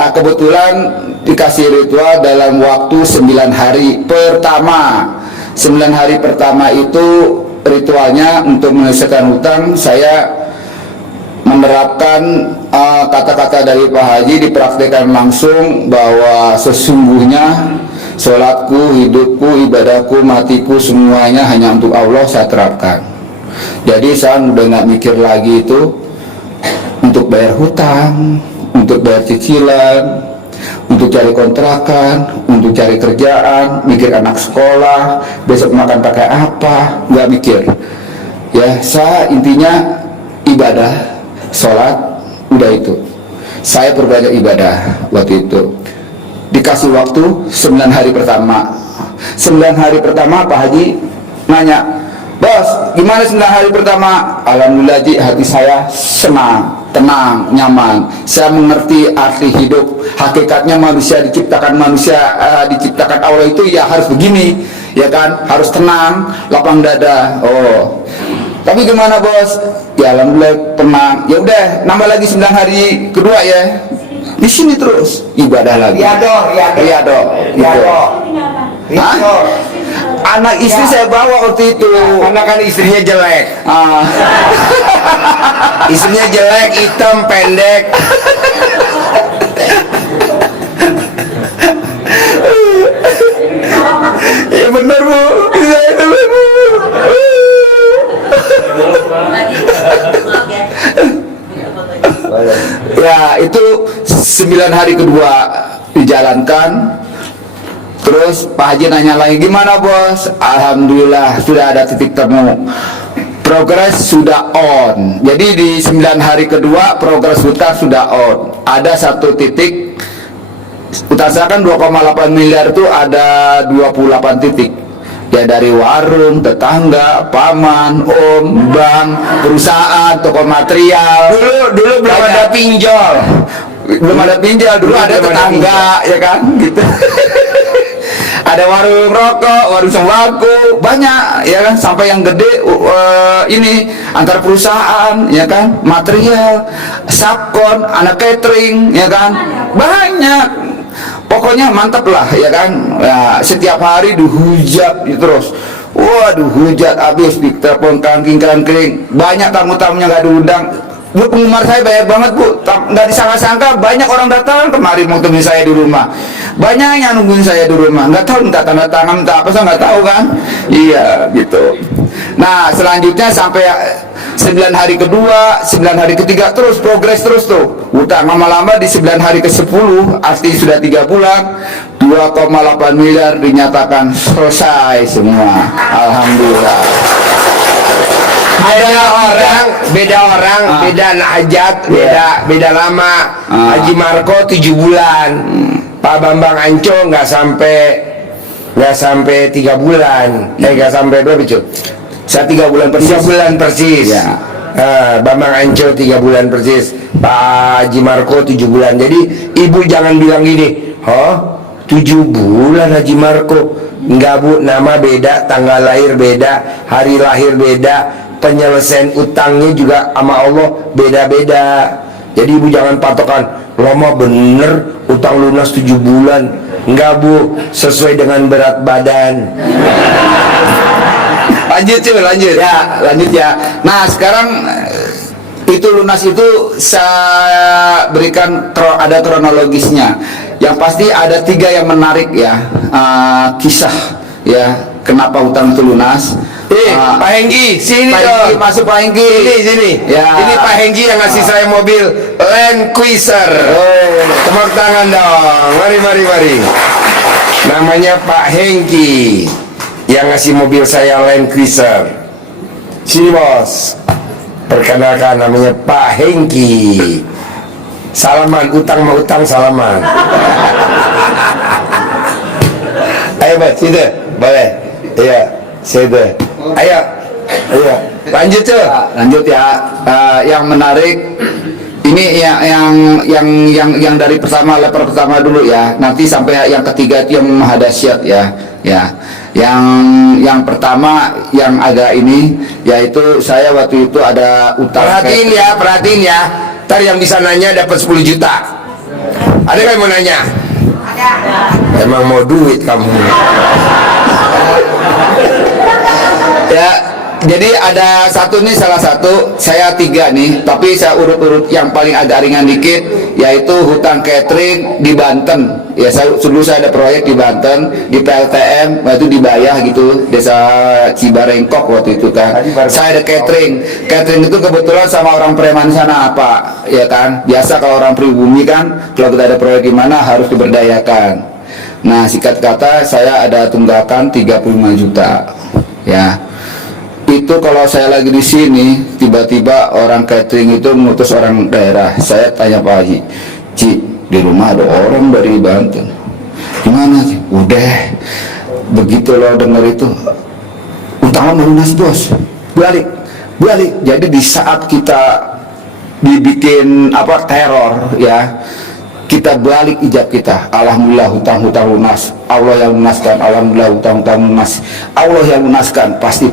Ya, kebetulan dikasih ritual dalam waktu 9 hari pertama. 9 hari pertama itu ritualnya untuk menyelesaikan hutang. Saya menerapkan kata-kata dari Pak Haji, dipraktikkan langsung bahwa sesungguhnya sholatku, hidupku, ibadahku, matiku, semuanya hanya untuk Allah saya terapkan. Jadi saya udah nggak mikir lagi itu untuk bayar hutang, untuk bayar cicilan, untuk cari kontrakan, untuk cari kerjaan, mikir anak sekolah, besok makan pakai apa, nggak mikir. Ya, saya intinya ibadah, sholat, udah itu. Saya perbanyak ibadah waktu itu. Dikasih waktu 9 hari pertama. 9 hari pertama Pak Haji nanya, "Bos, gimana 9 hari pertama?" Alhamdulillah Ji, hati saya senang, tenang, nyaman. Saya mengerti arti hidup. Hakikatnya manusia diciptakan diciptakan Allah itu ya harus begini, ya kan? Harus tenang, lapang dada. Oh. Tapi gimana bos? Ya alhamdulillah tenang. Ya udah, nambah lagi 9 hari kedua ya. Di sini terus ibadah lagi. Riyadhah. Anak istri saya bawa waktu itu. Karena kan istrinya jelek. Istrinya jelek, hitam, pendek. Ya benar bu. Ya itu 9 hari kedua dijalankan. Terus Pak Haji nanya lagi, gimana bos? Alhamdulillah sudah ada titik temu. Progres sudah on. Jadi di 9 hari kedua progres hutang sudah on. Ada satu titik, utang saya kan 2,8 miliar itu ada 28 titik. Ya dari warung, tetangga, paman, om, bank, perusahaan, toko material. Dulu belum ada pinjol. Belum ada pinjol, dulu ada tetangga, ya kan? Gitu. Ada warung rokok, warung sembako, banyak ya kan, sampai yang gede ini antar perusahaan ya kan, material, subkon, anak catering ya kan, banyak. Pokoknya mantap lah ya kan. Ya, setiap hari dihujat terus. Waduh, hujat habis, ditelepon kangking-kangking. Banyak tamu-tamunya nggak diundang. Bu, penggemar saya banyak banget bu, nggak disangka-sangka banyak orang datang kemarin mau temui saya di rumah, banyak yang nungguin saya di rumah, nggak tahu minta tanda tangan, minta apa, saya nggak tahu kan, iya gitu. Nah selanjutnya sampai 9 hari kedua, 9 hari ketiga terus progres terus tuh, utang lama-lama di 9 hari ke 10, arti sudah 3 bulan, 2,8 miliar dinyatakan selesai semua, alhamdulillah. Beda orang, beda hajat, beda lama. Haji Marco 7 bulan, Pak Bambang Anco nggak sampai 3 bulan, nggak sampai berapa cuy? Saya 3 bulan persis. 3 bulan persis. Ya. Bambang Anco 3 bulan persis, Pak Haji Marco 7 bulan. Jadi ibu jangan bilang gini, 7 bulan Haji Marco. Enggak bu, nama beda, tanggal lahir beda, hari lahir beda, penyelesaian utangnya juga sama Allah beda-beda. Jadi ibu jangan patokan lama bener utang lunas 7 bulan. Enggak bu, sesuai dengan berat badan. Lanjut cuy, lanjut ya. Nah sekarang itu lunas itu saya berikan ada kronologisnya. Yang pasti ada 3 yang menarik ya, kisah ya kenapa utang itu lunas. Pak Hengki, sini Pak dong. Hengki, masuk Pak Hengki. Sini. Ya. Ini Pak Hengki yang ngasih saya mobil Land Cruiser. Tepuk tangan dong. Mari. Namanya Pak Hengki yang ngasih mobil saya Land Cruiser. Sini bos. Perkenalkan namanya Pak Hengki. Salaman, utang mau utang salaman. Ayo bos, situ. Boleh. Iya, situ. Ayo. Lanjut tuh. Lanjut ya. Yang menarik ini yang dari level pertama dulu ya. Nanti sampai yang ketiga itu yang maha dahsyat ya. Yang pertama yang agak ini yaitu saya waktu itu ada utang. Perhatiin ya. Ntar yang bisa nanya dapat 10 juta. Ada yang mau nanya? Emang mau duit kamu? Ya, jadi ada satu nih, salah satu, saya 3 nih, tapi saya urut-urut yang paling agak ringan dikit, yaitu hutang catering di Banten. Ya, dulu saya ada proyek di Banten, di PLTM, waktu itu dibayar gitu, desa Cibarengkok waktu itu kan. Saya ada catering itu kebetulan sama orang preman sana Pak, ya kan. Biasa kalau orang pribumi kan, kalau kita ada proyek di mana harus diberdayakan. Nah, singkat kata saya ada tunggakan 35 juta, ya. Itu kalau saya lagi di sini, tiba-tiba orang catering itu mengutus orang daerah. Saya tanya Pak Haji, Ci, di rumah ada orang dari Banten. Gimana sih? Udah, begitu lo denger itu, utang lo lunas bos, balik. Jadi di saat kita dibikin teror, ya, kita balik ijab kita. Alhamdulillah hutang-hutang lunas, Allah yang lunaskan. Alhamdulillah hutang-hutang lunas, Allah yang lunaskan, pasti.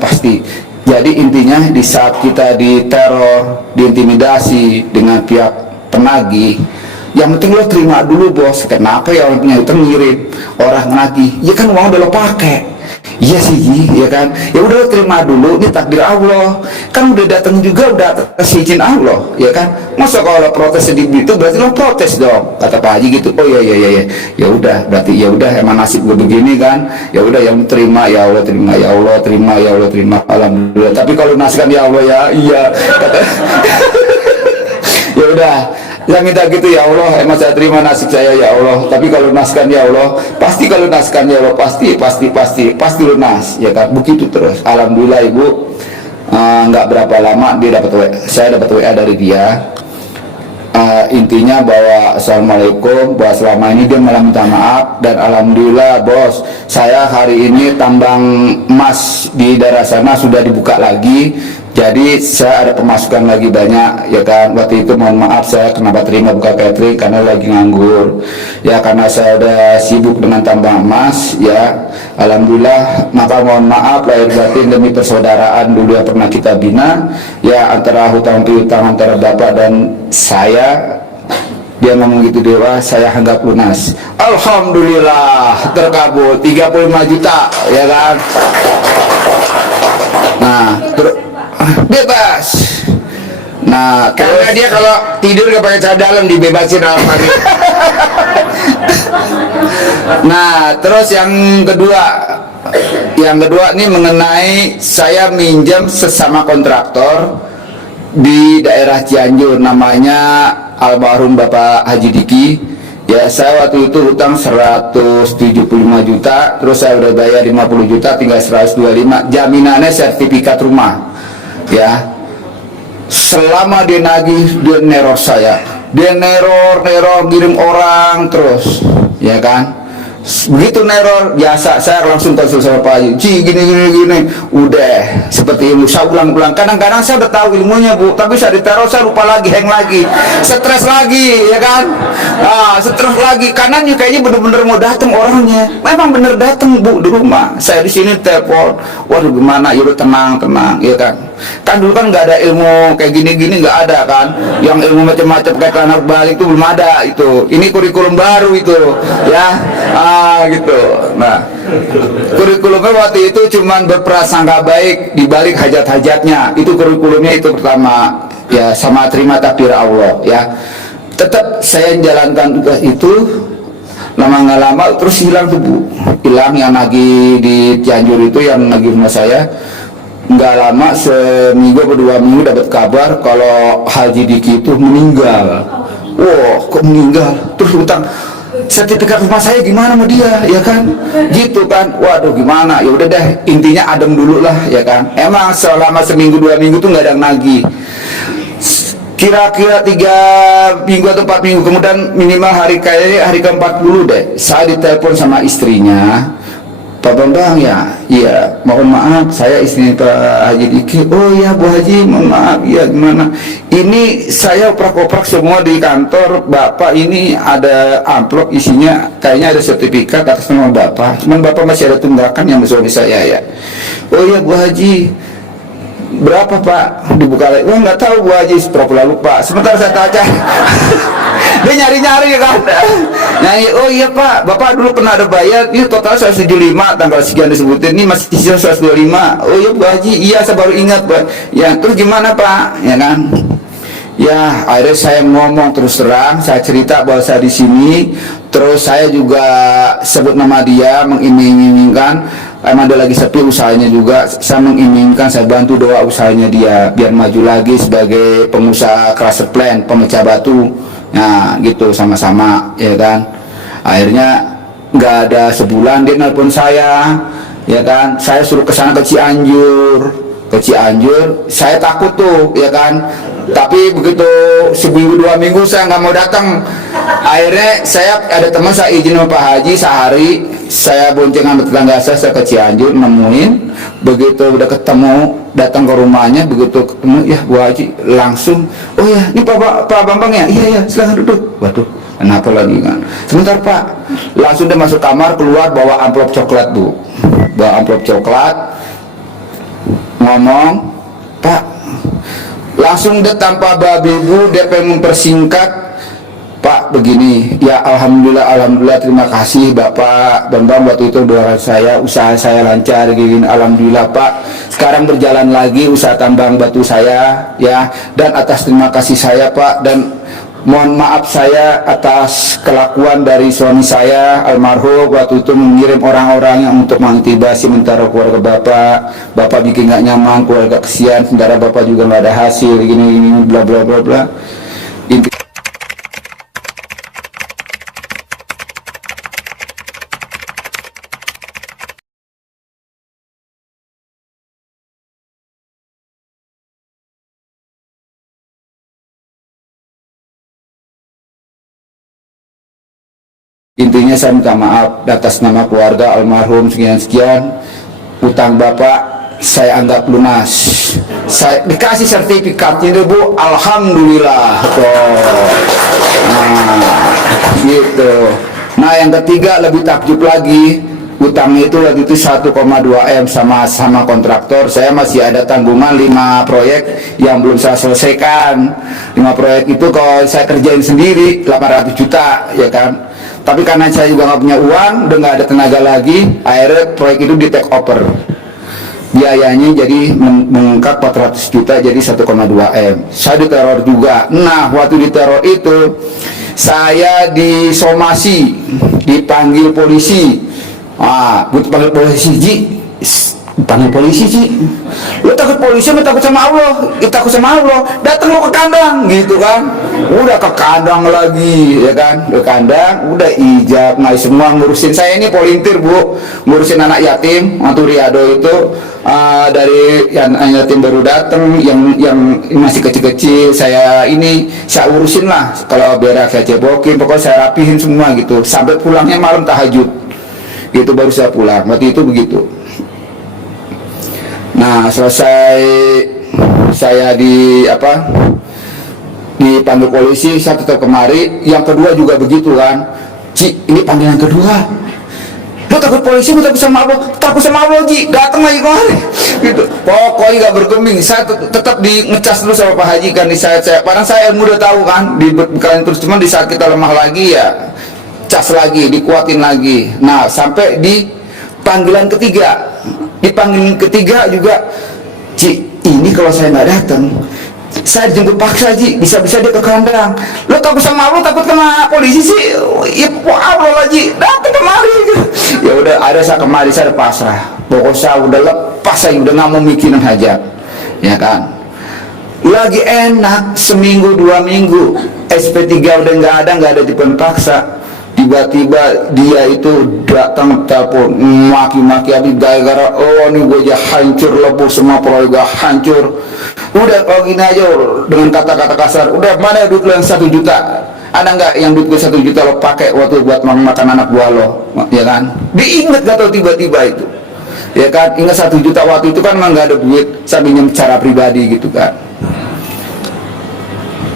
Jadi intinya di saat kita diteror, diintimidasi dengan pihak penagih, yang penting lo terima dulu bos. Kenapa ya orang punya utang ngirim orang nagih? Ya kan uang udah lo pakai. Iya sih, ya kan. Ya udah lo terima dulu, ini takdir Allah. Kan udah datang juga, udah kasih izin Allah, ya kan. Masa kalau lo protes di itu berarti lo protes dong, kata Pak Haji gitu. Oh iya. Ya udah, berarti ya udah emang nasib gue begini kan. Ya udah yang terima ya Allah, terima ya Allah, terima ya Allah, terima, alhamdulillah. Tapi kalau naskan ya Allah ya, iya kata. Ya udah, yang minta gitu ya Allah, emang saya terima nasib saya ya Allah. Tapi kalau naskan ya Allah, pasti kalau naskan ya Allah, pasti lunas, ya kan. Begitu terus. Alhamdulillah ibu, nggak berapa lama dia saya dapat WA dari dia. Intinya bahwa assalamualaikum, bahwa selama ini dia malah minta maaf, dan alhamdulillah bos, saya hari ini tambang emas di daerah sana sudah dibuka lagi. Jadi saya ada pemasukan lagi banyak, ya kan. Waktu itu mohon maaf saya kenapa terima buka catering, karena lagi nganggur, ya, karena saya udah sibuk dengan tambang emas, ya. Alhamdulillah, maka mohon maaf lahir batin demi persaudaraan dulu yang pernah kita bina, ya, antara hutang piutang antara bapak dan saya. Dia ngomong gitu, dewa saya anggap lunas. Alhamdulillah terkabul 35 juta, ya kan. Nah, bebas. Nah, Karena dia kalau tidur gak pakai celana dalam, dibebasin almarhum. Nah, terus yang kedua ini mengenai saya minjem sesama kontraktor di daerah Cianjur, namanya almarhum Bapak Haji Diki. Ya, saya waktu itu hutang 175 juta, terus saya udah bayar 50 juta, tinggal 125. Jaminannya sertifikat rumah. Ya, selama dia nagih, dia neror saya, dia neror ngirim orang terus, ya kan. Begitu neror biasa, saya langsung konsul sama Pak Haji, Ci gini, udah seperti ilmu saya ulang-ulang. Kadang-kadang saya udah tahu ilmunya bu, tapi saya diteror, saya lupa lagi, hang lagi, stres lagi, ya kan. Stres lagi, karena kayaknya bener-bener mau datang orangnya, memang bener datang bu di rumah. Saya di sini telepon, waduh gimana, yaudah tenang, ya kan. Kan dulu kan nggak ada ilmu kayak gini-gini, nggak ada kan. Yang ilmu macam-macam kayak anak balik itu belum ada itu. Ini kurikulum baru itu, ya. Gitu. Nah, kurikulumnya waktu itu cuman berprasangka baik di balik hajat-hajatnya. Itu kurikulumnya itu pertama, ya, sama terima takdir Allah, ya. Tetap saya menjalankan tugas itu, lama nggak lama terus hilang tuh bu, hilang yang lagi di Cianjur itu, yang lagi rumah saya. Nggak lama, seminggu atau 2 minggu dapat kabar kalau Haji Diki itu meninggal. Wah, kok meninggal? Terus utang sertifikat rumah saya gimana sama dia, ya kan? Gitu kan. Waduh gimana? Ya udah deh, intinya adem dulu lah, ya kan. Emang selama seminggu 2 minggu tuh nggak ada nagih. Kira-kira 3 minggu atau 4 minggu kemudian, minimal hari ke-40 deh, saya ditelepon sama istrinya. Pak Bambang ya, iya, mohon maaf saya istri Pak Haji Diki. Oh ya Bu Haji, mohon maaf, ya gimana? Ini saya oprak-oprak semua di kantor Bapak, ini ada amplop isinya, kayaknya ada sertifikat atas nama Bapak. Cuman Bapak masih ada tunggakan yang suami saya ya. Oh ya Bu Haji, berapa Pak? Dibuka lagi. Wah nggak tahu Bu Haji, pura-pura lupa. Sebentar saya tanya. Dia nyari-nyari kan. Nyanyi, oh iya Pak, Bapak dulu pernah ada bayar, ini total 175, tanggal sekian disebutin, ini masih sisa 125. Oh iya Bu Haji, iya saya baru ingat Pak. Ya terus gimana Pak? Ya kan. Ya akhirnya saya ngomong terus terang, saya cerita bahwa saya di sini, terus saya juga sebut nama dia, mengiming-imingkan, emang dia lagi sepi usahanya juga, saya mengimingkan, saya bantu doa usahanya dia biar maju lagi sebagai pengusaha crusher plant, pemecah batu. Nah gitu sama-sama ya kan. Akhirnya nggak ada sebulan dia nelpon saya, ya kan. Saya suruh ke sana ke Cianjur, saya takut tuh ya kan. Tapi begitu seminggu 2 minggu saya nggak mau datang. Akhirnya saya ada teman, saya izin sama Pak Haji sehari, saya bonceng sama tetangga saya ke Cianjur nemuin. Begitu udah ketemu, datang ke rumahnya, begitu ketemu, ya Bu Haji langsung, oh ya ini Pak Bambang ya, iya silahkan duduk. Waduh, kenapa lagi kan? Sebentar Pak, langsung dia masuk kamar, keluar bawa amplop coklat Bu, bawa amplop coklat, ngomong, Pak, langsung dia tanpa babi bu, dia pengen mempersingkat, Pak begini, ya alhamdulillah terima kasih Bapak Bambang, waktu itu doakan saya, usaha saya lancar gini, alhamdulillah Pak, sekarang berjalan lagi usaha tambang batu saya ya, dan atas terima kasih saya Pak, dan mohon maaf saya atas kelakuan dari suami saya almarhum waktu itu mengirim orang-orang yang untuk mengintibasi mentara keluarga Bapak bikin nggak nyaman, keluarga kesian, sementara Bapak juga nggak ada hasil gini bla bla bla bla. Intinya saya minta maaf atas nama keluarga almarhum sekian-sekian, utang Bapak saya anggap lunas. Saya dikasih sertifikatnya deh Bu, alhamdulillah. Nah, gitu. Nah, yang ketiga lebih takjub lagi, utangnya itu waktu itu 1,2 M sama kontraktor. Saya masih ada tanggungan 5 proyek yang belum saya selesaikan. 5 proyek itu kalau saya kerjain sendiri 800 juta ya kan. Tapi karena saya juga nggak punya uang, udah nggak ada tenaga lagi, akhirnya proyek itu di take over. Biayanya jadi mengangkat 400 juta jadi 1,2 M. Saya diteror juga. Nah, waktu diteror itu saya disomasi, dipanggil polisi. Gue panggil polisi, panggil polisi Ji, lo takut polisi apa takut sama Allah? Takut sama Allah, datang lo ke kandang gitu kan. Udah ke kandang lagi ya kan, ke kandang udah ijab ngai semua, ngurusin saya ini volunteer Bu, ngurusin anak yatim waktu Riado itu. Dari yang yatim baru datang, yang masih kecil-kecil saya urusin lah, kalau berak saya cebokin, pokoknya saya rapihin semua gitu sampai pulangnya malam tahajud gitu baru saya pulang. Waktu itu begitu. Nah, selesai saya dipanggil polisi, saya tetap kemari. Yang kedua juga begitu kan. Ci, ini panggilan kedua. Lo takut polisi, lo takut sama Allah? Takut sama Allah Ji, datang lagi kemari. Gitu. Pokoknya gak bergeming. Saya tetap ngecas dulu sama Pak Haji kan di saya. Padahal saya udah tahu kan, dibekaliin terus, cuman di saat kita lemah lagi ya cas lagi, dikuatin lagi. Nah, sampai di panggilan ketiga. Di panggilan ketiga juga, Ci, ini kalau saya nggak datang, saya dijemput paksa Ji, bisa-bisa dia ke kandang. Lo takut sama Allah, takut kena polisi sih? Ya Allah lah Ji, datang kemari. Ya udah, ada saya kemari, saya udah pasrah. Pokoknya saya udah lepas, saya udah nggak mau mikirin hajat, ya kan. Lagi enak, seminggu 2 minggu, SP3 udah nggak ada tipen paksa. Tiba-tiba dia itu datang telepon maki-maki habis gara-gara ini gue aja hancur, lebur semua proyek hancur. Udah kalau gini aja dengan kata-kata kasar, udah mana duit lo yang 1 juta, ada nggak yang duit gue 1 juta lo pakai waktu buat makan anak buah lo, ya kan. Diinget gak tau tiba-tiba itu ya kan, ingat 1 juta waktu itu kan emang nggak ada duit, saya pinjam secara pribadi gitu kan.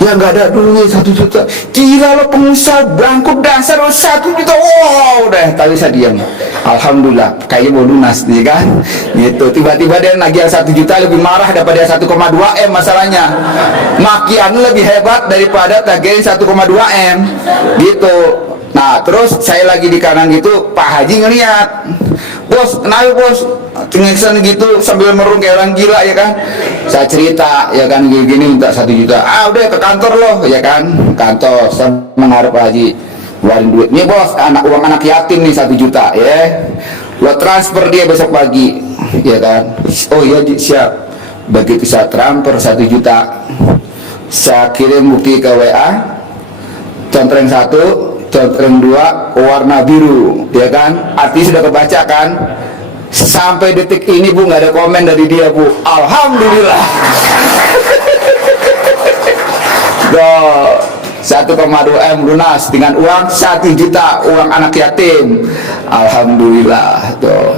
ya nggak ada duit 1 juta, gila lo pengusaha bangku dasar lo 1 juta, wow deh. Tapi saya diam, alhamdulillah kayaknya mau lunas nih kan, gitu. Tiba-tiba dia nagih 1 juta, lebih marah daripada 1,2 M masalahnya, makian lebih hebat daripada tagihan 1,2 M gitu. Nah terus saya lagi di kanan gitu, Pak Haji ngeliat, bos kenapa bos tinggisan gitu sambil merung kayak orang gila ya kan. Saya cerita ya kan gini minta 1 juta, udah ke kantor loh ya kan, kantor saya mengharap Pak Haji keluarin duit nih bos, uang anak yatim nih 1 juta ya, lo transfer dia besok pagi ya kan. Oh iya siap. Begitu saya transfer 1 juta, saya kirim bukti ke WA, contreng 1, contreng 2 warna biru ya kan, artinya sudah kebaca kan. Sampai detik ini Bu nggak ada komen dari dia Bu, alhamdulillah. 1,2 M lunas dengan uang 1 juta, uang anak yatim, alhamdulillah tuh.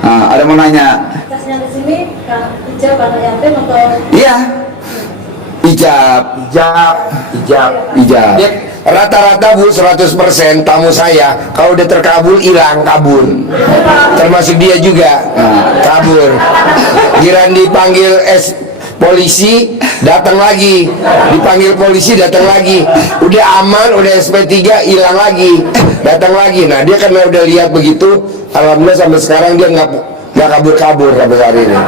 Nah, ada mau nanya? Kasnya di sini ijab anak yatim atau? Iya, ijab. Ya, rata-rata Bu 100% tamu saya kalau udah terkabul hilang, kabur, termasuk dia juga. Kabur, giran dipanggil polisi datang lagi, dipanggil polisi datang lagi, udah aman, udah SP3 hilang lagi, datang lagi. Nah dia karena udah lihat begitu, alhamdulillah sampai sekarang dia nggak kabur-kabur sampai hari ini.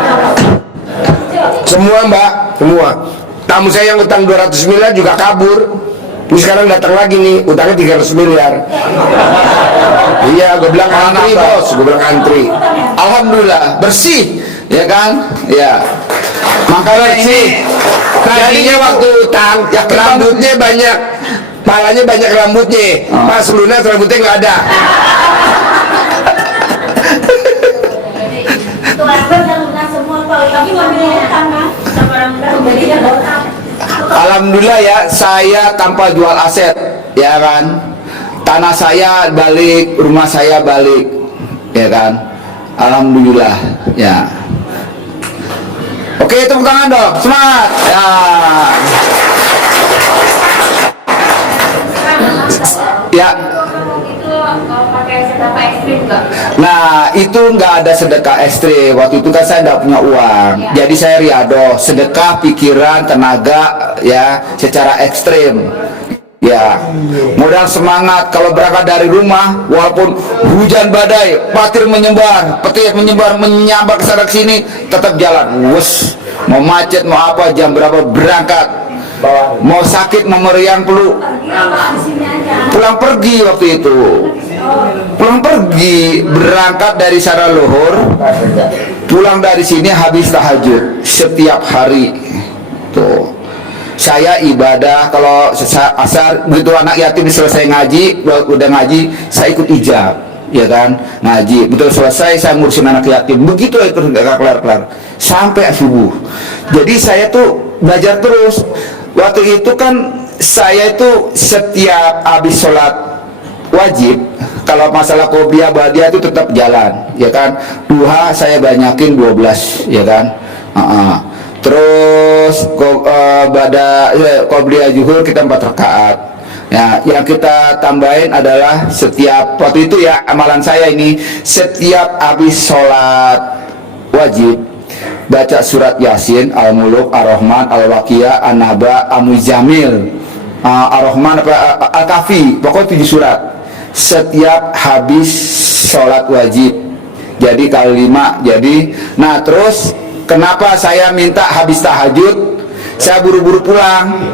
Semua Mbak, semua tamu saya yang utang 200 miliar juga kabur. Ini sekarang datang lagi nih, utangnya 300 miliar. Iya, gue bilang antri bos, gue bilang antri. Alhamdulillah bersih ya kan ya. Makanya ini Tadinya waktu utang, ya rambutnya banyak, palanya banyak rambutnya. Pas lunas rambutnya nggak ada. Itu lapor dan lunas semua Pak, tapi ngambil utang kan sama orang jadi dia nggak utang. alhamdulillah ya, saya tanpa jual aset ya kan. Tanah saya balik, rumah saya balik ya kan, alhamdulillah ya. Oke, tepuk tangan dong, semangat ya. Ya. Itu pakai sedekah ekstrim nggak? Nah itu nggak ada sedekah ekstrim. Waktu itu kan saya nggak punya uang, jadi saya riado, sedekah pikiran, tenaga ya secara ekstrim. Ya, modal semangat kalau berangkat dari rumah, walaupun hujan badai, petir menyebar, menyambar ke sana sini, tetap jalan. Wus, mau macet, mau apa, jam berapa berangkat, mau sakit, mau meriang peluk, pulang pergi waktu itu. Pulang pergi, berangkat dari Saraluhur, pulang dari sini habis tahajud setiap hari. Tuh. Saya ibadah kalau asar begitu anak yatim selesai ngaji, udah ngaji saya ikut ijab ya kan, ngaji betul selesai saya ngurusin anak yatim, begitu itu nggak kelar sampai subuh. Jadi saya tuh belajar terus. Waktu itu kan saya itu setiap habis sholat wajib, kalau masalah qobliyah ba'diyah itu tetap jalan ya kan. Duha saya banyakin 12 ya kan. Terus qobliyah zuhur kita 4 rakaat. Ya, yang kita tambahin adalah setiap waktu itu ya, amalan saya ini setiap habis sholat wajib baca surat Yasin, Al-Muluk, Ar-Rahman, Al-Waqiah, An-Naba, Al-Muzamil, Ar-Rahman, Al-Kahfi, pokoknya 7 surat setiap habis sholat wajib. Jadi kali 5. Jadi, nah terus kenapa saya minta habis tahajud saya buru-buru pulang?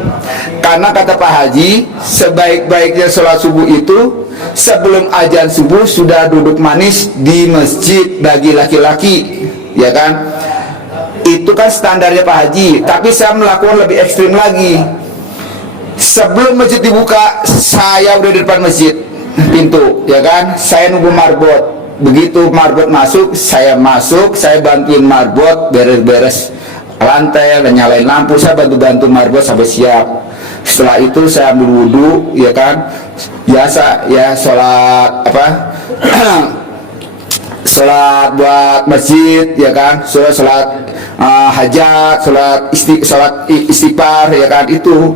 Karena kata Pak Haji, sebaik-baiknya sholat subuh itu sebelum azan subuh sudah duduk manis di masjid bagi laki-laki ya kan. Itu kan standarnya Pak Haji, tapi saya melakukan lebih ekstrim lagi. Sebelum masjid dibuka saya udah di depan masjid pintu ya kan, saya nunggu marbot. Begitu marbot masuk, saya bantuin marbot beres-beres lantai dan nyalain lampu, saya bantu marbot sampai siap. Setelah itu saya ambil wudhu ya kan, biasa ya sholat apa sholat buat masjid ya kan, sholat hajat, sholat istighfar, ya kan itu.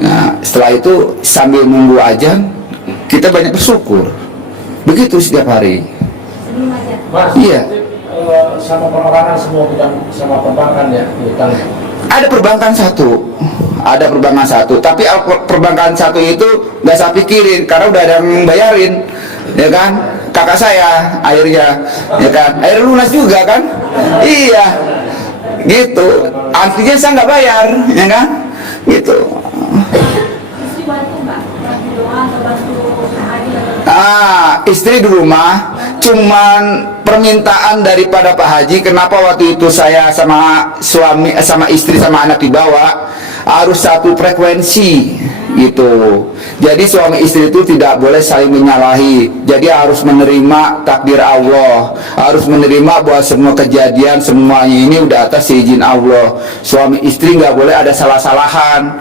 Nah, setelah itu sambil nunggu azan kita banyak bersyukur. Begitu setiap hari. Mas, Iya. sama perbankan semua, bukan sama perbankan ya utang. Ada perbankan satu, tapi perbankan satu itu nggak saya pikirin karena udah ada yang bayarin, ya kan? Kakak saya akhirnya, ya kan? Akhirnya lunas juga kan? Iya, gitu. Artinya saya nggak bayar, ya kan? Gitu. Istri bantu Mbak, bantu doa atau bantu haji. Istri di rumah, cuman permintaan daripada Pak Haji, kenapa waktu itu saya sama suami, sama istri, sama anak dibawa harus satu frekuensi gitu. Jadi suami istri itu tidak boleh saling menyalahi. Jadi harus menerima takdir Allah, harus menerima bahwa semua kejadian semuanya ini udah atas izin Allah. Suami istri nggak boleh ada salah-salahan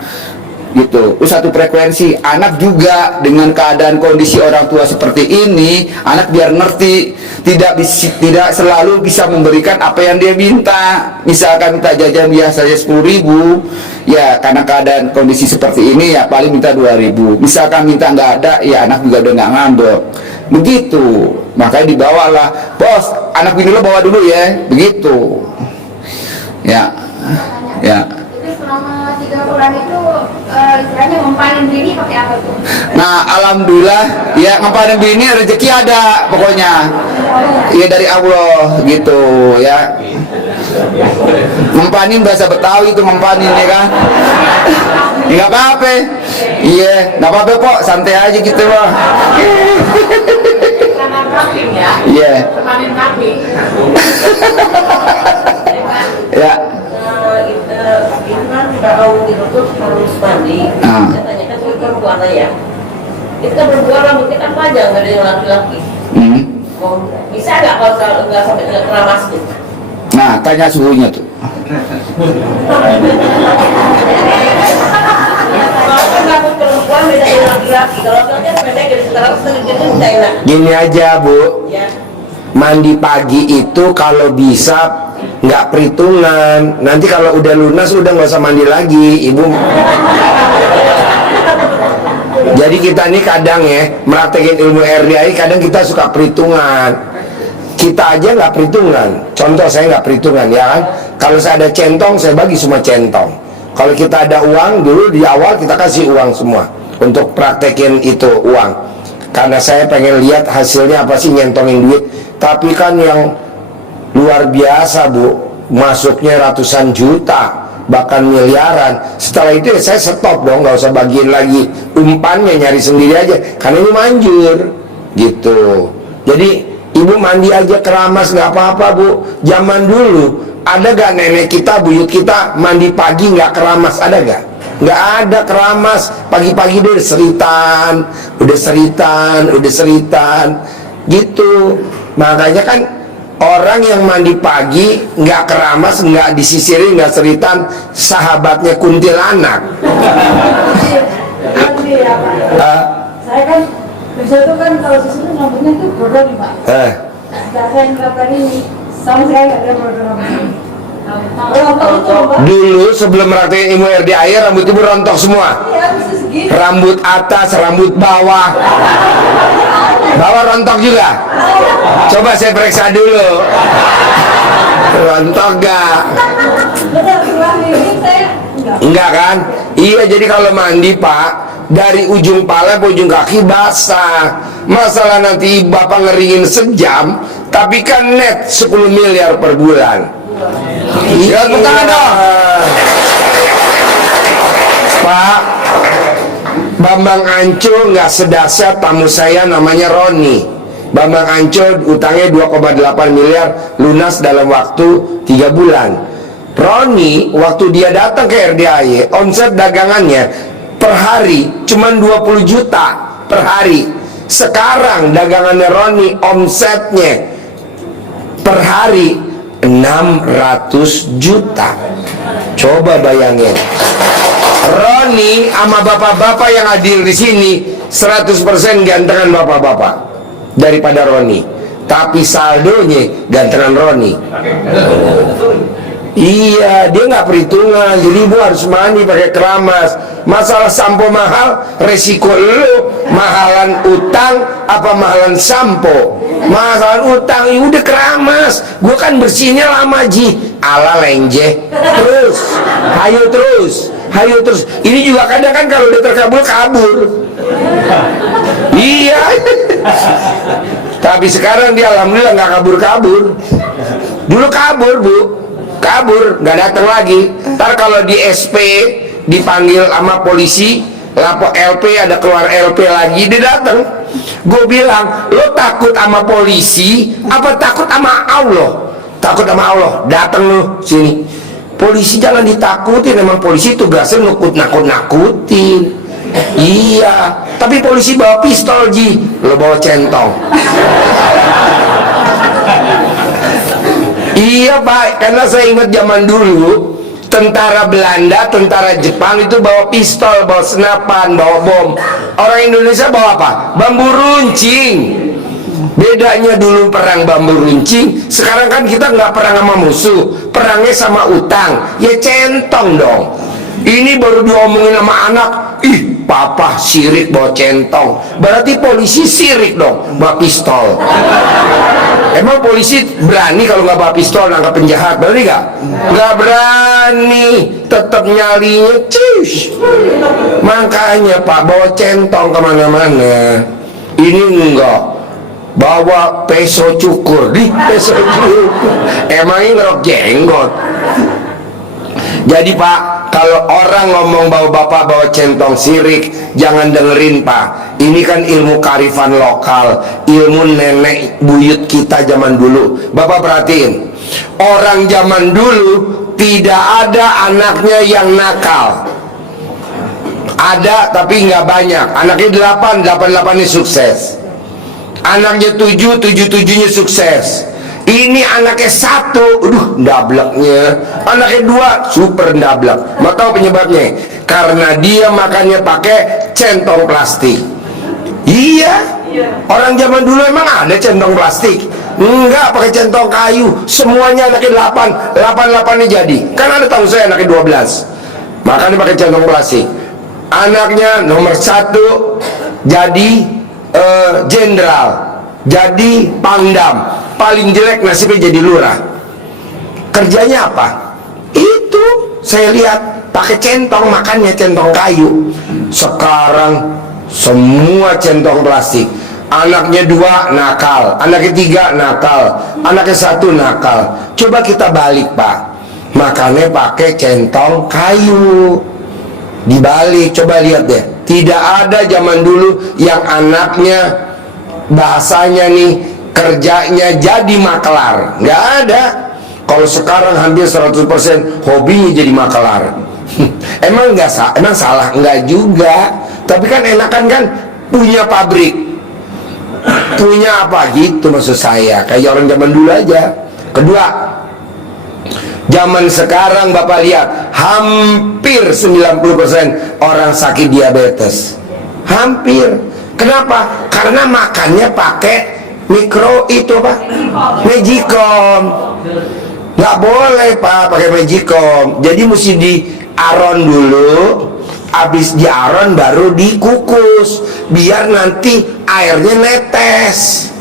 gitu. Terus satu frekuensi. Anak juga dengan keadaan kondisi orang tua seperti ini, anak biar ngerti tidak selalu bisa memberikan apa yang dia minta. Misalkan minta jajan biasanya 10.000, ya karena keadaan kondisi seperti ini ya paling minta 2.000. Misalkan minta nggak ada, ya anak juga udah nggak ngambek. Begitu. Makanya dibawalah, bos, anak bini lo bawa dulu ya. Begitu. Ya. Ya. Itu selama 3 bulan itu istilahnya mempanin diri pakai apa tuh? Nah, alhamdulillah ya ngempanin bini rezeki ada pokoknya. Ya dari Allah gitu ya. Mempanin bahasa Betawi itu mempanin, ya kan? Enggak apa-apa. Iya, enggak apa-apa kok, santai aja gitu mah. Karena kambing ya. Iya. Mempanin kambing. Ya. Itu kan kalau dirutuk harus mandi. Saya tanyakan ke perempuan ya. Itu kan perempuan rambutnya kan panjang, nggak ada yang laki-laki. Bisa nggak kalau nggak sampai keramas gitu? Nah, tanya suhunya tuh. Kalau kan rambut perempuan beda dengan laki-laki. Kalau laki-laki kan pendek dari sekarang sedikit itu bisa enak. Gini aja Bu, Ya. mandi pagi itu kalau bisa nggak perhitungan. Nanti kalau udah lunas udah nggak usah mandi lagi, Ibu. Jadi kita nih kadang ya meraktekin ilmu RDI, kadang kita suka perhitungan. Kita aja nggak perhitungan. Contoh saya nggak perhitungan ya kan. Kalau saya ada centong, saya bagi semua centong. Kalau kita ada uang, dulu di awal kita kasih uang semua untuk praktekin itu uang. Karena saya pengen lihat hasilnya apa sih nyentongin duit. Tapi kan yang luar biasa Bu, masuknya ratusan juta, bahkan miliaran. Setelah itu ya saya stop dong, nggak usah bagiin lagi umpannya, nyari sendiri aja. Karena ini manjur, gitu. Jadi Ibu mandi aja keramas nggak apa-apa Bu. Zaman dulu ada gak nenek kita, buyut kita mandi pagi nggak keramas, ada gak? Nggak ada keramas. Pagi-pagi dia udah seritan, gitu. Makanya kan orang yang mandi pagi nggak keramas, nggak disisirin, nggak seritan, sahabatnya kuntilanak. Saya kan bisa itu kan kalau susu rambutnya tuh bodoh nih Pak. Nah, saya melakukan ini sama saya nggak ada bodoh rambutnya. Rontok itu Pak. Dulu sebelum meraktekin ilmu RDI, rambut Ibu rontok semua. Iya bisa segini. Rambut atas, rambut bawah. Bawah rontok juga. Coba saya periksa dulu. Rontok gak? Benar selama ini saya enggak. Enggak kan? Iya, jadi kalau mandi Pak, dari ujung pala ke ujung kaki basah. Masalah nanti Bapak ngeringin sejam, tapi kan net 10 miliar per bulan. Iya, tepuk tangan dong. Pak Bambang Anco nggak sedahsyat tamu saya namanya Roni. Bambang Anco utangnya 2,8 miliar, lunas dalam waktu 3 bulan. Roni waktu dia datang ke RDAY, omset dagangannya per hari cuma 20 juta per hari. Sekarang dagangannya Roni omsetnya per hari 600 juta. Coba bayangin. Roni sama bapak-bapak yang hadir di sini 100% gantengan bapak-bapak daripada Roni. Tapi saldonya gantengan Roni. Iya, dia nggak perhitungan. Jadi ibu harus mandi pakai keramas. Masalah sampo mahal, resiko lu mahalan utang apa mahalan sampo? Mahalan utang, ya udah keramas. Gue kan bersihnya lama ji. Ala lenje. Terus, hayo terus. Ini juga kadang kan kalau udah terkabul kabur. Iya. Tapi sekarang dia alhamdulillah nggak kabur-kabur. Dulu kabur bu, nggak datang lagi. Ntar kalau di SP dipanggil sama polisi, lapor LP, ada keluar LP lagi, dia datang. Gue bilang, lo takut sama polisi apa takut sama Allah? Takut sama Allah, datang lo sini. Polisi jangan ditakutin, emang polisi tugasnya nakut-nakutin. Iya, tapi polisi bawa pistol ji, lo bawa centong. Iya pak, karena saya ingat zaman dulu tentara Belanda, tentara Jepang itu bawa pistol, bawa senapan, bawa bom. Orang Indonesia bawa apa? Bambu runcing. Bedanya dulu perang bambu runcing, sekarang kan kita nggak perang sama musuh, perangnya sama utang. Ya centong dong. Ini baru diomongin sama anak, ih papa sirik bawa centong. Berarti polisi sirik dong, bawa pistol. Emang polisi berani kalau nggak bawa pistol nangkap penjahat? Berani nggak? Nggak berani, tetap nyalinya cus. Makanya pak bawa centong kemana-mana. Ini enggak, bawa peso cukur, peso cukur. Emangnya ngerok jenggot. Jadi pak, kalau orang ngomong bahwa bapak bawa centong sirik, jangan dengerin pak. Ini kan ilmu karifan lokal, ilmu nenek buyut kita zaman dulu. Bapak perhatiin, orang zaman dulu tidak ada anaknya yang nakal. Ada tapi nggak banyak. Anaknya 8 sukses. Anaknya 7 nya sukses. Ini anaknya 1, ndableknya. Anaknya 2, super ndablek. Mau tahu penyebabnya? Karena dia makannya pakai centong plastik. Iya. Orang zaman dulu emang ada centong plastik? Enggak, pakai centong kayu. Semuanya anaknya 8-8-nya jadi. Kan ada tahu saya anaknya 12. Makanya pakai centong plastik. Anaknya nomor 1 jadi jenderal, jadi pangdam. Paling jelek nasibnya jadi lurah. Kerjanya apa? Itu saya lihat pakai centong, makannya centong kayu. Sekarang semua centong plastik. Anaknya 2 nakal, anaknya 3 nakal, anaknya 1 nakal. Coba kita balik pak, makannya pakai centong kayu. Dibalik, coba lihat deh. Tidak ada zaman dulu yang anaknya bahasanya nih kerjanya jadi makelar, nggak ada. Kalau sekarang hampir 100% hobinya jadi makelar. Emang emang salah? Nggak juga. Tapi kan enakan kan punya pabrik, punya apa gitu maksud saya. Kayak orang zaman dulu aja. Kedua, zaman sekarang bapak lihat hampir 90% orang sakit diabetes. Hampir. Kenapa? Karena makannya pakai mikro itu pak, Magicom. Nggak boleh pak pakai Magicom. Jadi mesti di aron dulu, habis di aron baru dikukus biar nanti airnya netes.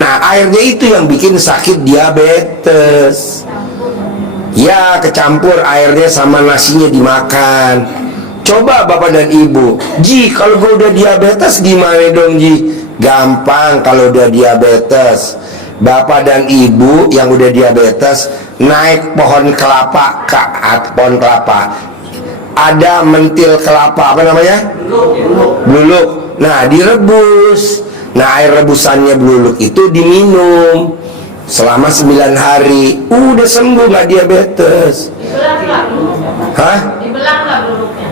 Nah airnya itu yang bikin sakit diabetes. Ya kecampur airnya sama nasinya dimakan. Coba bapak dan ibu, Ji kalau gue udah diabetes gimana dong Ji? Gampang kalau udah diabetes. Bapak dan ibu yang udah diabetes naik pohon kelapa, pohon kelapa. Ada mentil kelapa, apa namanya? Bluluk. Nah direbus. Nah air rebusannya bluluk itu diminum selama 9 hari. Udah sembuh, nggak diabetes. Hah? Dibelah nggak bluluknya?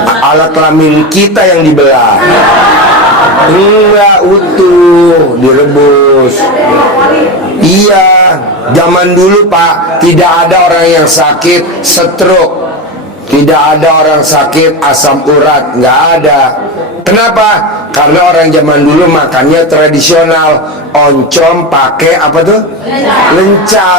Alat kelamin kita yang dibelah. Enggak, utuh, direbus. Iya, zaman dulu pak tidak ada orang yang sakit stroke, tidak ada orang sakit asam urat, nggak ada. Kenapa? Karena orang zaman dulu makannya tradisional, oncom pakai apa tuh? Lenca.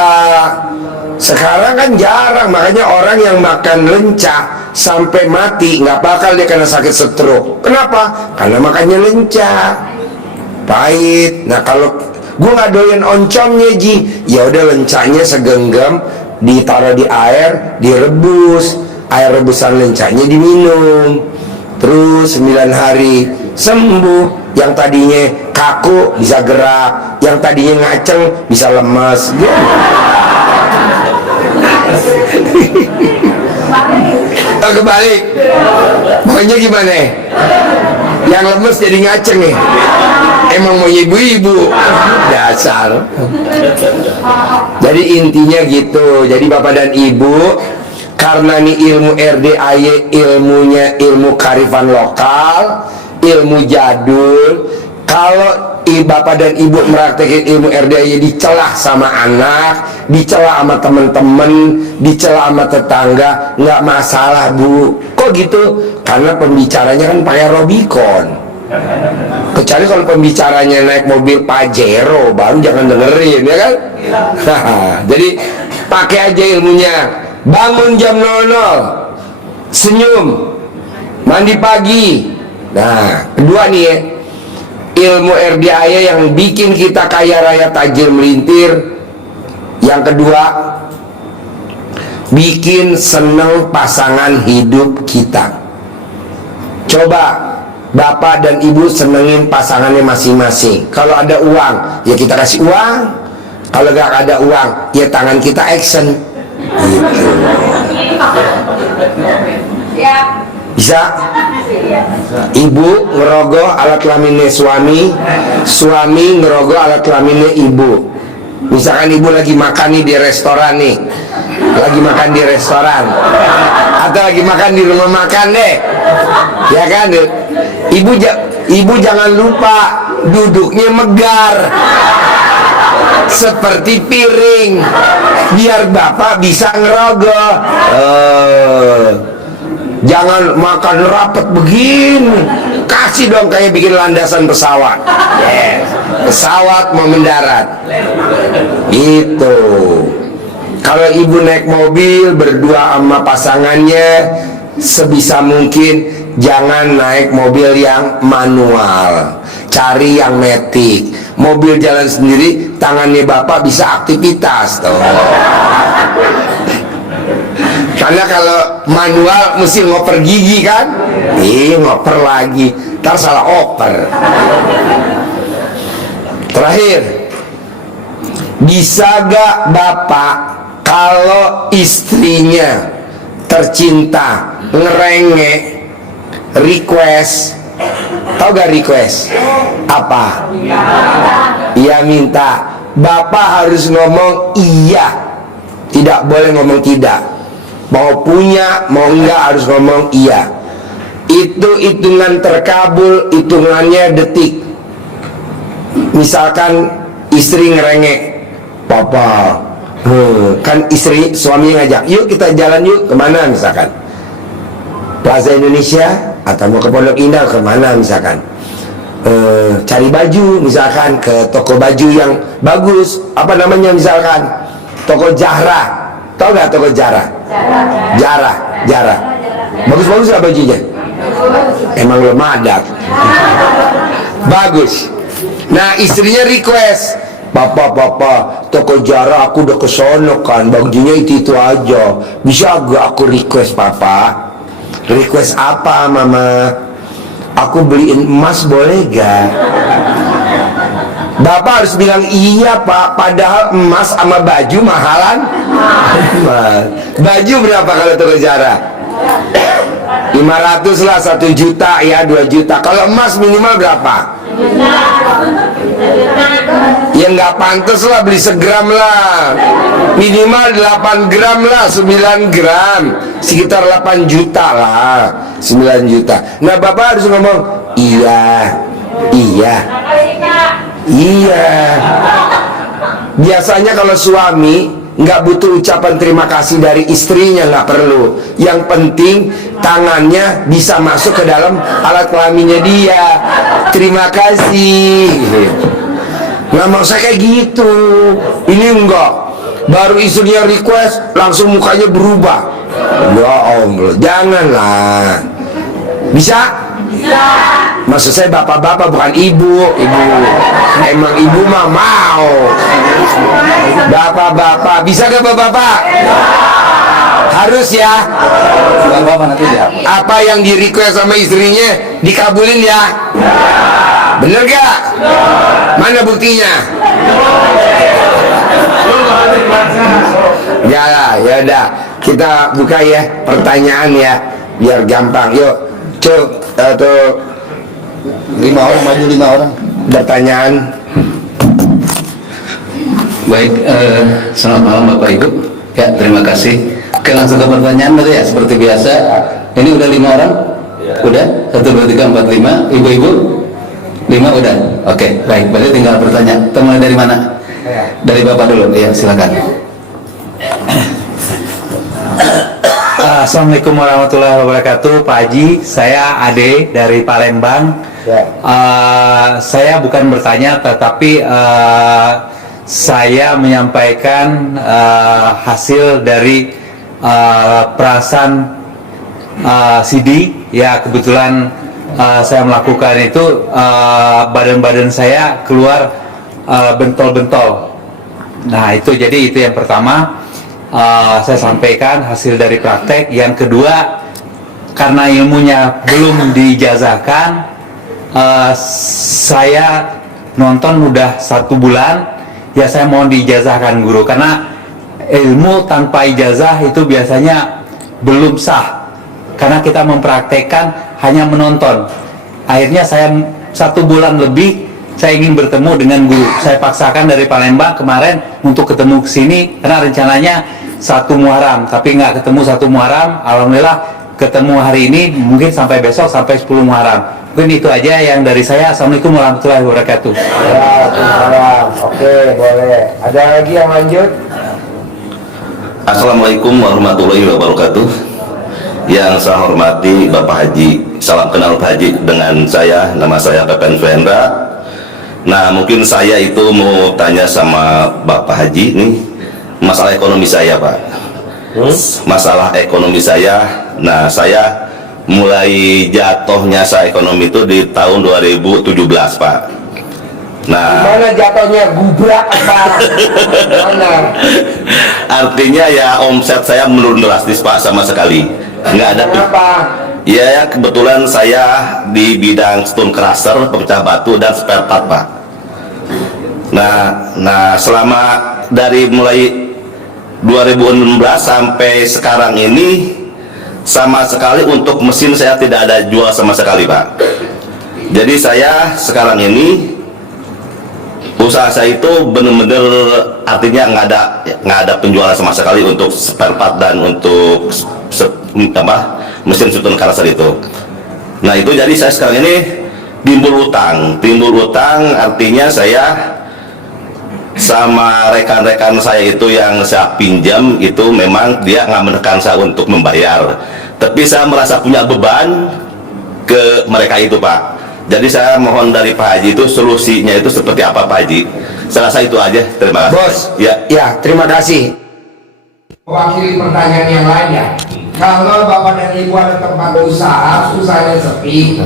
Sekarang kan jarang, makanya orang yang makan lenca sampai mati nggak bakal dia kena sakit stroke. Kenapa? Karena makannya lenca, pahit. Nah kalau gue nggak doyan oncomnya Ji, ya udah lencanya segenggam, ditaruh di air, direbus, air rebusan lencanya diminum, terus 9 hari sembuh. Yang tadinya kaku bisa gerak, yang tadinya ngaceng bisa lemes. Oh, kebalik. Maunya gimana? Yang lemes jadi ngaceng nih. Emang mau ibu-ibu dasar. Jadi intinya gitu. Jadi bapak dan ibu, karena nih ilmu RDAY ilmunya ilmu karifan lokal, ilmu jadul. Kalau bapak dan ibu meraktekin ilmu RDAY dicelah sama anak, dicelah sama temen-temen, dicelah sama tetangga, nggak masalah Bu. Kok gitu? Karena pembicaranya kan pakai Robicon. Kecuali kalau pembicaranya naik mobil Pajero, baru jangan dengerin, ya kan? Jadi pakai aja ilmunya. Bangun jam 00, senyum, mandi pagi. Nah, kedua nih ya, ilmu RDAY yang bikin kita kaya raya tajir melintir. Yang kedua, bikin seneng pasangan hidup kita. Coba bapak dan ibu senengin pasangannya masing-masing. Kalau ada uang, ya kita kasih uang. Kalau gak ada uang, ya tangan kita action gitu. Bisa? Ibu ngerogoh alat kelaminnya suami, suami ngerogoh alat kelaminnya ibu. Misalkan ibu lagi makan nih di restoran nih, lagi makan di restoran, atau lagi makan di rumah makan deh, ya kan? Ibu jangan lupa duduknya megar seperti piring, biar bapak bisa ngerogoh. Jangan makan rapet begini, kasih dong kayak bikin landasan pesawat. Yes. Pesawat mau mendarat gitu. Kalau ibu naik mobil berdua sama pasangannya, sebisa mungkin jangan naik mobil yang manual, cari yang matic. Mobil jalan sendiri, tangannya bapak bisa aktivitas tuh. Karena kalau manual mesti ngoper gigi kan, ngoper lagi, ntar salah oper. Terakhir, bisa gak bapak kalau istrinya tercinta ngerengek request, tau gak request apa? Iya minta, bapak harus ngomong iya, tidak boleh ngomong tidak. Mau punya, mau enggak harus ngomong iya. Itu hitungan terkabul, hitungannya detik. Misalkan istri ngerengek, papa, kan istri suami ngajak, yuk kita jalan yuk, kemana misalkan? Plaza Indonesia atau mau ke Pondok Indah, kemana misalkan? Cari baju misalkan ke toko baju yang bagus, apa namanya misalkan? Toko Zahra. Tahu nggak toko Zara? Zara. Bagus-bagus lah bajunya. Emang lemadak. Bagus. Nah istrinya request, papa, toko Zara aku udah kesono kan, bajunya itu aja. Bisa gak aku request papa? Request apa mama? Aku beliin emas boleh gak? Bapak harus bilang iya pak, padahal emas sama baju mahalan. Baju berapa kalau toko Zara? 500 lah, 1 juta ya, 2 juta. Kalau emas minimal berapa? Ya nggak pantas lah beli segram lah, minimal 8 gram lah, 9 gram, sekitar 8 juta lah, 9 juta. Nah bapak harus ngomong iya. Biasanya kalau suami nggak butuh ucapan terima kasih dari istrinya, nggak perlu. Yang penting tangannya bisa masuk ke dalam alat kelaminnya dia. Terima kasih. Nggak mau saya kayak gitu. Ini enggak. baru istrinya request langsung mukanya berubah. Ya Allah, janganlah. Bisa? Bisa. Maksud saya bapak-bapak bukan ibu. Emang ibu mah mau. Bapak-bapak, bisa gak bapak-bapak? Harus ya. Apa yang di request sama istrinya dikabulin ya? Bener gak? Mana buktinya? Ya udah, kita buka ya pertanyaan ya, biar gampang. Yuk, cuk, tuh 5 orang maju, 5 orang. pertanyaan. Baik, selamat malam Bapak Ibu. Ya, terima kasih. Oke, langsung ke pertanyaan berarti ya, seperti biasa. Ini udah 5 orang? Udah? 1, 2, 3, 4, 5. Ibu-ibu? 5 udah? Oke, baik. Berarti tinggal bertanya. Kita mulai dari mana? Dari Bapak dulu. Ya, silakan. Assalamualaikum warahmatullahi wabarakatuh, Pak Haji. Saya Ade dari Palembang. Saya bukan bertanya, tetapi saya menyampaikan hasil dari perasan CD. Ya, kebetulan saya melakukan itu, badan-badan saya keluar bentol-bentol. Nah, itu jadi itu yang pertama. Saya sampaikan hasil dari praktek. Yang kedua, karena ilmunya belum diijazahkan, saya nonton udah 1 bulan. Ya, saya mohon diijazahkan guru, karena ilmu tanpa ijazah itu biasanya belum sah, karena kita mempraktekkan hanya menonton. Akhirnya saya 1 bulan lebih saya ingin bertemu dengan guru. Saya paksakan dari Palembang kemarin untuk ketemu ke sini, karena rencananya 1 Muharram, tapi nggak ketemu 1 Muharram. Alhamdulillah ketemu hari ini, mungkin sampai besok sampai 10 Muharram. Mungkin itu aja yang dari saya. Assalamualaikum warahmatullahi wabarakatuh. Waalaikumsalam. Oke, boleh. Ada lagi yang lanjut? Assalamualaikum warahmatullahi wabarakatuh. Yang saya hormati Bapak Haji, salam kenal Pak Haji. Dengan saya, nama saya Pepen Vendra. Nah, mungkin saya itu mau tanya sama Bapak Haji nih, masalah ekonomi saya, Pak. Masalah ekonomi saya. Nah, saya mulai jatuhnya saya ekonomi itu di tahun 2017, Pak. Nah, Mana jatuhnya, gubrak apa? Mana? artinya ya omset saya menurun drastis, Pak, sama sekali. Nggak ada. Kenapa? Ya, kebetulan saya di bidang stone crusher, pemecah batu dan spare part, Pak. Nah, selama dari mulai 2016 sampai sekarang ini, sama sekali untuk mesin saya tidak ada jual sama sekali, Pak. Jadi saya sekarang ini usaha saya itu benar-benar artinya nggak ada penjualan sama sekali untuk spare part dan untuk mesin stone crusher itu. Nah, itu jadi saya sekarang ini timbul utang artinya saya sama rekan-rekan saya itu yang saya pinjam itu memang dia nggak menekan saya untuk membayar, tapi saya merasa punya beban ke mereka itu, Pak. Jadi saya mohon dari Pak Haji itu solusinya itu seperti apa, Pak Haji? Saya rasa itu aja. Terima kasih. Bos, ya terima kasih. Wakili pertanyaan yang lain ya. Kalau Bapak dan Ibu ada tempat usaha, usahanya sepi,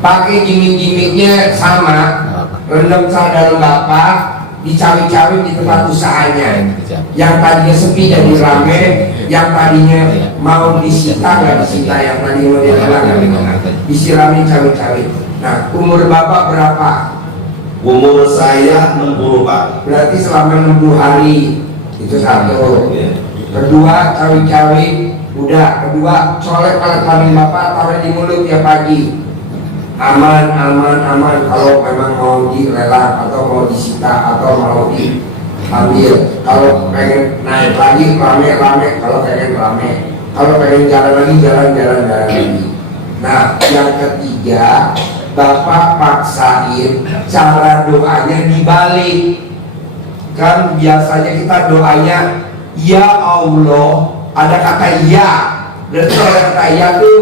pakai gimmick-gimmicknya sama, rendam dalam Bapak, dicawi-cawi di tempat usahanya. Yang tadinya sepi jadi rame, yang tadinya mau disita nggak disita, yang tadinya mau dihalang disiramin cawi-cawi. Nah, umur Bapak berapa? Umur saya 60, Pak. Berarti selama 60 hari. Itu satu. Kedua, cawi-cawi udah. Kedua, colek kelamin Bapak taruh di mulut tiap pagi. Aman. Kalau memang mau dilelang atau mau disita atau mau diambil. Kalau pengen naik lagi rame. Kalau pengen rame. Kalau pengen jalan lagi jalan lagi. Nah, yang ketiga, Bapak paksain cara doanya dibalik. Kan biasanya kita doanya ya Allah, ada kata ya, berarti ada kata ya tuh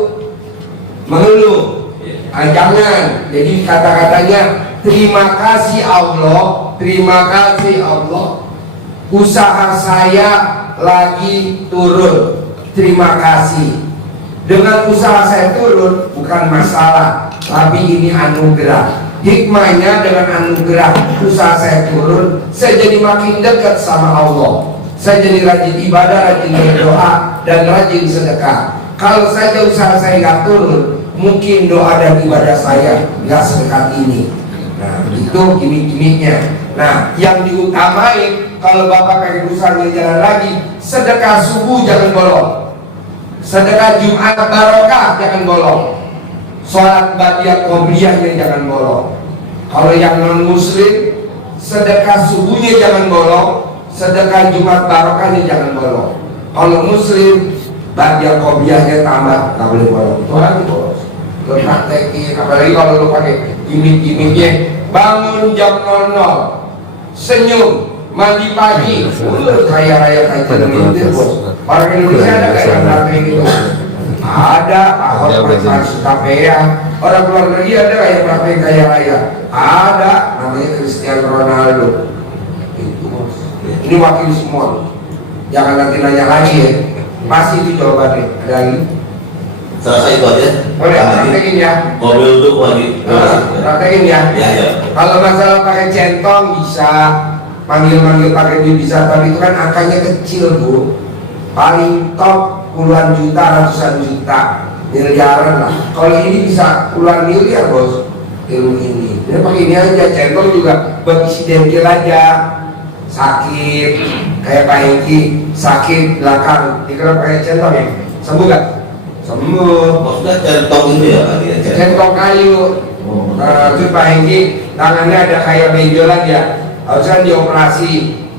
mengeluh. Jangan, jadi kata-katanya terima kasih Allah, usaha saya lagi turun, terima kasih. Dengan usaha saya turun bukan masalah, tapi ini anugerah. Hikmahnya dengan anugerah usaha saya turun, saya jadi makin dekat sama Allah. Saya jadi rajin ibadah, rajin berdoa, dan rajin sedekah. Kalau saja usaha saya nggak turun, mungkin doa dan ibadah saya nggak sedekat ini. Nah, itu gimmick-gimmicknya. Nah, yang diutamai kalau Bapak pengen usahanya jalan lagi, sedekah subuh jangan bolong, sedekah Jumat barokah jangan bolong, sholat badiah qobliyahnya jangan bolong. Kalau yang non muslim, sedekah subuhnya jangan bolong, sedekah Jumat barokahnya jangan bolong. Kalau muslim, badiah qobliyahnya tambah, nggak boleh bolong. Itu lagi bos, lo praktekin. Apalagi kalau lo pakai gimmick-gimmicknya, bangun jam 00, senyum, mandi pagi, kaya raya kayak gitu bos. Orang Indonesia ada kayak yang praktek gitu. Ada, orang masuk KPA, orang luar negeri ada kayak praktek kaya raya. Ada, namanya Cristiano Ronaldo. Itu bos. Ini wakil semua. Jangan nanti nanya lagi ya. Pasti itu jawabannya. Ada lagi? Selesai itu aja. Boleh, praktekin ya. Mobil untuk lagi. Praktekin ya. Ya, ya. Kalau masalah pakai centong bisa, manggil-manggil pakai duit bisa, tapi itu kan angkanya kecil bu. Paling top puluhan juta, ratusan juta, miliaran lah. Kalau ini bisa puluhan miliar bos. Ilmu ini. Dia pakai ini aja, centong juga buat isi dengkil aja. Sakit, kayak Pak Hengki, sakit belakang, dikira pakai centong ya, sembuh gak? Sembuh. Maksudnya centong itu ya tadi ya? Centong kayu. Terus Pak Hengki tangannya ada kayak benjolan ya, harusnya dioperasi.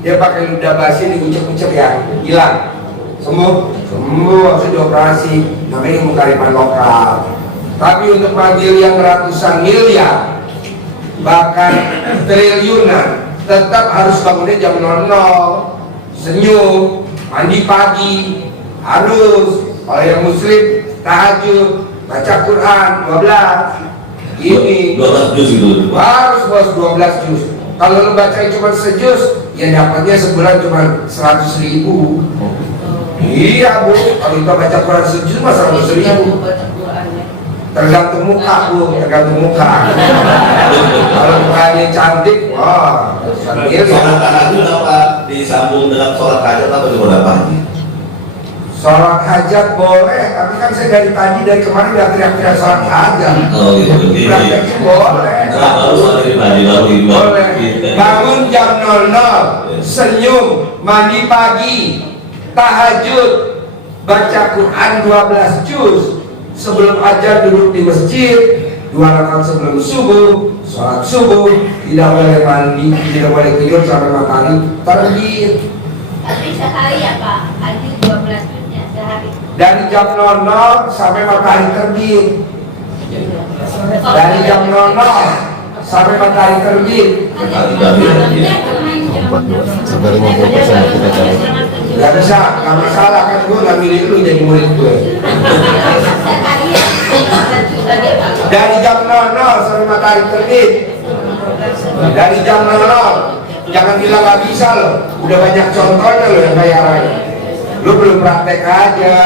Dia pakai ludah basi dikucek-kucek ya, hilang. Sembuh, sembuh, harusnya dioperasi. Namanya ilmu kearifan lokal. Tapi untuk manggil yang ratusan miliar, bahkan triliunan, tetap harus bangunnya jam 00, senyum, mandi pagi, harus. Kalau yang muslim tahajud, baca Quran 12, ini 12 juz gitu. harus bos 12 juz. Kalau lo baca cuma sejuz, ya dapatnya sebulan cuma 100.000. Iya bu, kalau kita baca Quran sejuz mah 100.000. Tergantung muka bu, tergantung muka. Kalau mukanya cantik, wah, Sholat tahajud apa disambung dengan sholat hajat atau gimana Pak? sholat hajat boleh, tapi kan saya dari kemarin udah teriak-teriak sholat hajat. Oh gitu. Prakteknya boleh. Boleh. Bangun jam 00, senyum, mandi pagi, tahajud, baca Quran 12 juz. Sebelum ajar duduk di masjid, 2 rakaat sebelum subuh, sholat subuh, tidak boleh mandi, tidak boleh tidur sampai matahari terbit. Tapi sehari ya Pak, hari 12 jutnya sehari. Dari jam 00 sampai matahari terbit. Dari jam 00 sampai matahari terbit. Gak bisa, gak masalah kan gue gak milih lu jadi murid gue. Dari jam 00 sampai matahari terbit. Dari jam 00, jangan bilang gak bisa loh. Udah banyak contohnya loh yang kaya raya. Lu belum praktek aja.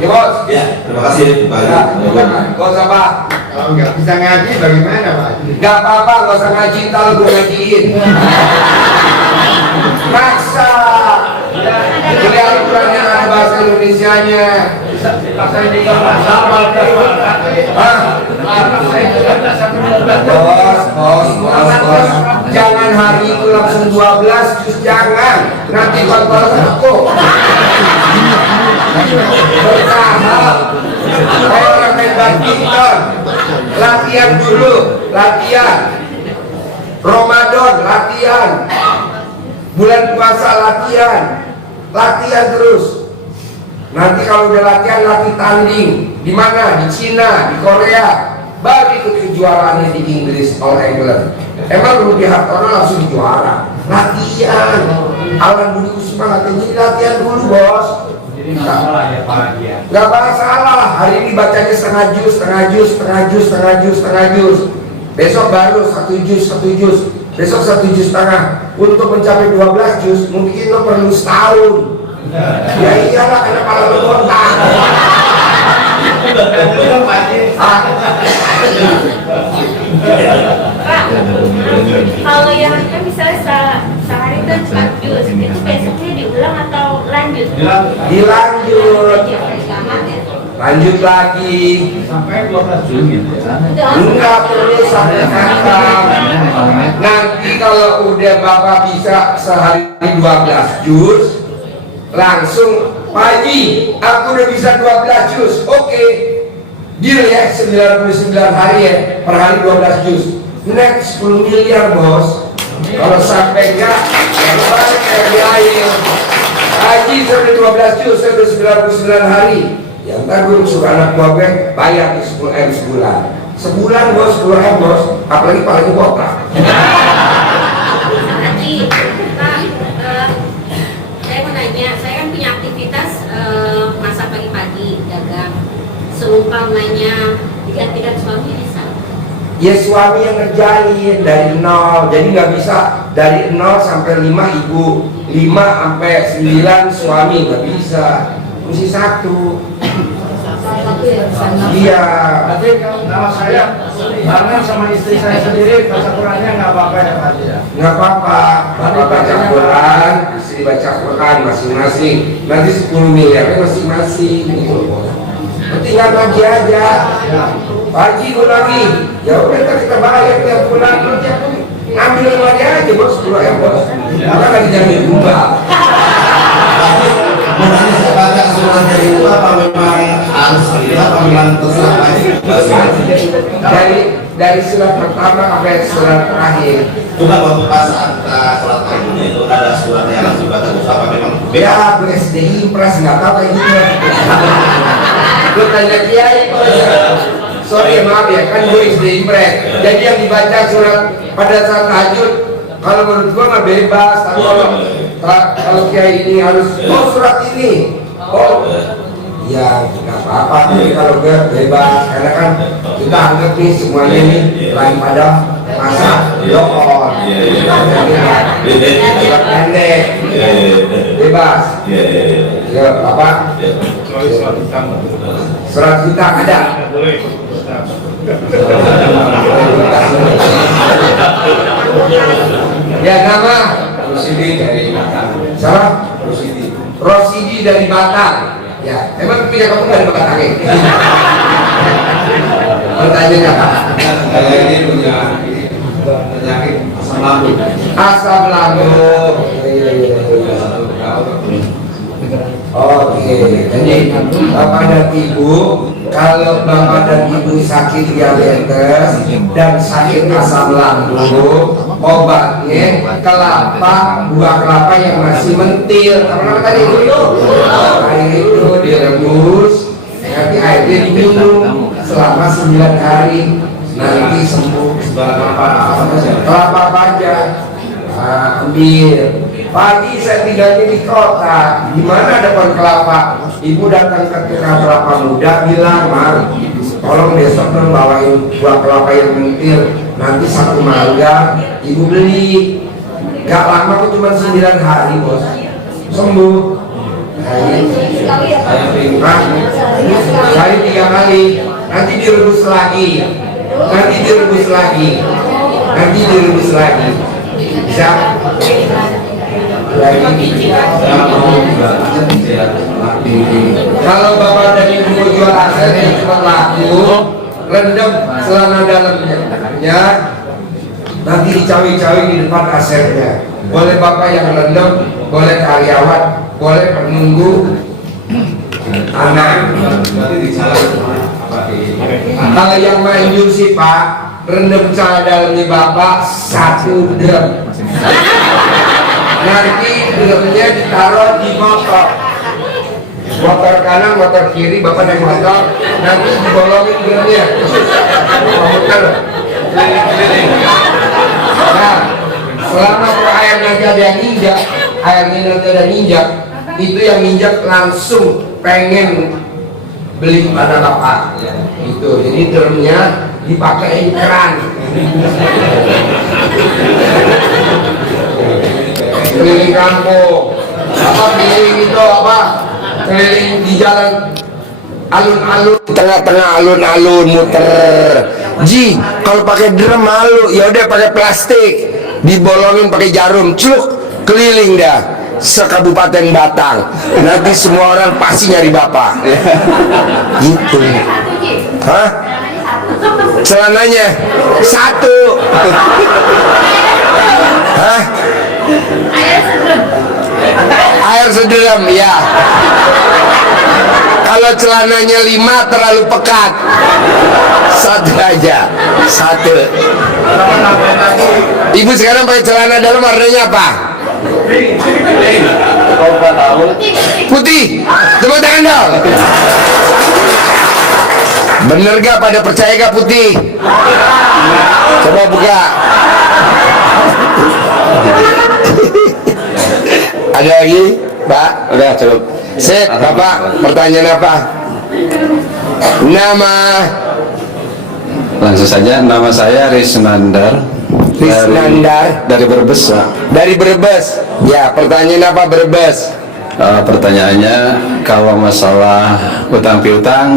Ya bos. Ya, terima kasih Pak. Gak usah Pak. Kalau nggak bisa ngaji bagaimana Pak? Gak apa-apa, gak usah ngaji, kalau gue ngajiin. Maksa. Jadi Al-Quran yang ada bahasa Indonesianya. Saya juga sama. Bos. Jangan hari itu langsung 12, just jangan. Nanti kontrol aku. Bertahap. Kayak orang main badminton. Latihan dulu, latihan. Ramadan, latihan. Bulan puasa, latihan. Latihan terus. Nanti kalau udah latihan, latih tanding. Di mana? Di Cina, di Korea. Baru ikut kejuaraannya di Inggris, All England. Emang perlu di Hartono langsung juara. Latihan. Alan Budi Kusuma latihan, jadi latihan dulu bos. Jadi nggak salah ya Pak ya. Gak masalah. Hari ini bacanya setengah juz. besok baru 1 juz, besok 1,5 juz. Untuk mencapai 12 juz mungkin lo perlu setahun. Ya iyalah, karena kalau lo botak. Kalau yang kan misalnya sehari itu 4 juz, itu besoknya diulang atau lanjut? Dilanjut. Lanjut lagi Sampai 12 juz. enggak perlu sampai khatam. Nanti kalau udah Bapak bisa sehari 12 juz, langsung Pak Haji, aku udah bisa 12 juz. Oke, deal ya, 99 hari ya, per hari 12 juz. Next 10 miliar bos. Kalau sampai enggak, ya balik kayak di air. Haji sampai 12 juz, sampai 99 hari. Ya ntar gue suruh anak buah gue bayar di 10 M sebulan. Sebulan bos, 10 M bos, apalagi paling botak. Haji, Pak, saya mau nanya, saya kan punya aktivitas masak pagi-pagi, dagang. Seumpamanya digantikan suami bisa? Ya suami yang ngerjain dari nol, jadi nggak bisa dari 0 sampai 5 ibu, 5 sampai 9 suami, nggak bisa, mesti 1. Iya. Tapi kalau nama saya bareng sama istri saya sendiri, baca Qurannya nggak apa-apa ya Pak Haji ya? Nggak apa-apa, Bapak baca Quran, istri baca Quran masing-masing, nanti 10 miliarnya masing-masing gitu loh. Tinggal ngaji aja. Haji gue lagi, ya udah ntar kita bayar tiap bulan, ambil lagi aja bos, 10 M bos, karena lagi jamin tumbal. Mengenai sebagai asuransi dari itu apa memang harus apa memang terserah dari surat pertama sampai surat terakhir. Juga waktu pas sholat maghribnya itu ada surat yang harus dibaca apa memang Ya, gue SDI impres nggak tahu kayak gitu. Gue tanya kiai, sorry maaf ya, kan gue SDI impres. Jadi yang dibaca surat pada saat tahajud, kalau menurut gue mah bebas. Tapi kalau kiai ini harus surat ini, ya nggak apa-apa. Tapi kalau gue bebas, karena kan kita anggap nih semuanya ini lain pada masa doon, pendek, bebas. Ya apa? Surat kita ada. Ya nama Rosidi dari Batam. Siapa? Rosidi dari Batam. Ya, emang punya kamu dari Batam ya? Pertanyaannya apa? saya ini punya penyakit asam lambung. Asam lambung. Oke, jadi Bapak dan Ibu, kalau Bapak dan Ibu sakit diabetes dan sakit asam lambung, obatnya kelapa, buah kelapa yang masih mentil. Apa tadi itu? Air itu direbus, nanti airnya diminum selama 9 hari, nanti sembuh. Kelapa baja, ambil. Pagi saya tinggalnya di kota, di mana ada pohon kelapa. Ibu datang ke tukang kelapa muda, bilang, "Mar, tolong besok dong bawain buah kelapa yang mentil. Nanti 1 mangga, ibu beli. Gak lama kok, cuma 9 hari bos, sembuh." Saya 3 kali, nanti direbus lagi, bisa. Kalau Bapak dan Ibu jual aset yang cuma laku, rendam celana dalamnya, nanti dicawi-cawi di depan asetnya. Boleh Bapak yang rendam, boleh karyawan, boleh penunggu, anak. Kalau yang manjur sih Pak, rendam celana dalamnya Bapak 1 drum. Nanti drumnya ditaruh di motor kanan, motor kiri, Bapak naik motor, nanti dibolongin drumnya. Nah, selama air nanti ada yang injak, airnya nanti ada injak, itu yang injak langsung pengen beli pada Bapak. Itu, jadi drumnya dipakai keran. Keliling kampung, apa keliling itu apa? Keliling di jalan alun-alun, tengah-tengah alun-alun muter. Ji, kalau pakai drum malu, ya udah pakai plastik, dibolongin pakai jarum, celuk, keliling dah sekabupaten Batang. Nanti semua orang pasti nyari bapak. Gitu. Hah? Celananya satu. Hah? Air sederam, ya. Kalau celananya 5 terlalu pekat, satu aja, satu. Ibu sekarang pakai celana dalam warnanya apa? Putih. Tepuk tangan dong. Bener gak, pada percaya gak putih? Coba buka. Ada lagi, Pak? Udah cukup. Set, Bapak, pertanyaan apa? Nama? Langsung saja, nama saya Risnandar. Risnandar Dari Brebes, Pak. dari Brebes. Ya, pertanyaan apa Brebes? Pertanyaannya, kalau masalah utang piutang,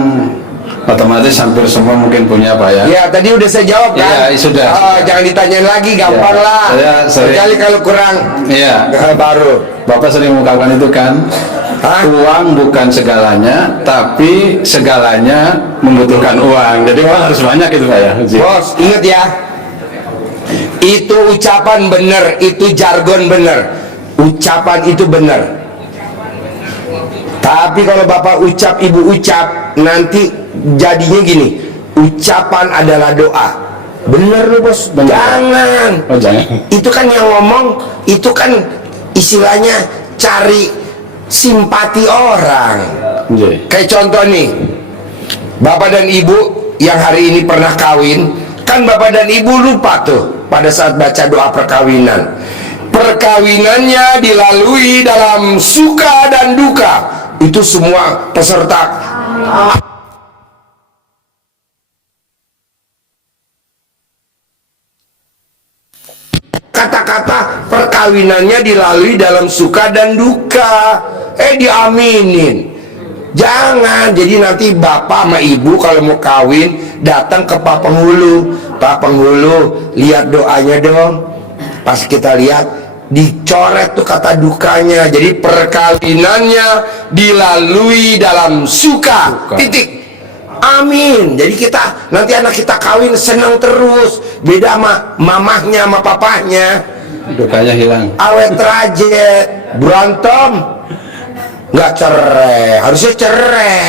otomatis hampir semua mungkin punya, Pak ya. Ya, tadi udah saya jawab kan? Iya, sudah. Jangan ditanyain lagi, gampang Ya, lah. saya sering- Kecuali kalau kurang Iya. baru. Bapak sering mengungkapkan itu kan, uang bukan segalanya, tapi segalanya membutuhkan uang. Jadi uang harus banyak itu, Pak ya. Bos, ingat ya, itu ucapan bener, itu jargon bener, ucapan itu bener. Tapi kalau Bapak ucap, Ibu ucap, nanti jadinya gini, ucapan adalah doa. Bener loh bos, jangan. Oh, jangan. Itu kan yang ngomong, itu kan istilahnya cari simpati orang. Kayak contoh nih, Bapak dan Ibu yang hari ini pernah kawin, kan Bapak dan Ibu lupa tuh pada saat baca doa perkawinan. Perkawinannya dilalui dalam suka dan duka. Itu semua peserta kata-kata perkawinannya dilalui dalam suka dan duka. Diaminin. Jangan, jadi nanti bapak sama ibu kalau mau kawin datang ke Pak Penghulu. Pak Penghulu, lihat doanya dong. Pas kita lihat, dicoret tuh kata dukanya. Jadi perkawinannya dilalui dalam suka. Titik. Amin. Jadi kita nanti anak kita kawin senang terus. Beda sama mamahnya sama papahnya. Dukanya hilang. Awet rajet, berantem, nggak cerai, harusnya cerai.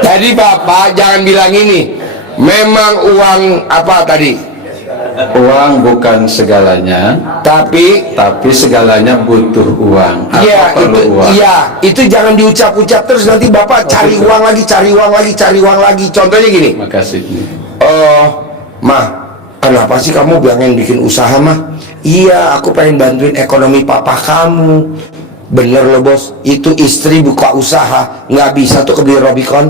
Jadi bapak jangan bilang ini. Memang uang apa tadi? Uang bukan segalanya, tapi segalanya butuh uang. Iya, Apa perlu itu uang? iya, itu jangan diucap-ucap terus nanti bapak cari uang lagi, cari uang lagi, cari uang lagi. Contohnya gini. Makasih. Mah, kenapa sih kamu pengen bikin usaha, mah? Iya, aku pengen bantuin ekonomi papa kamu. Bener loh bos, itu istri buka usaha nggak bisa tuh kebeli Robicon.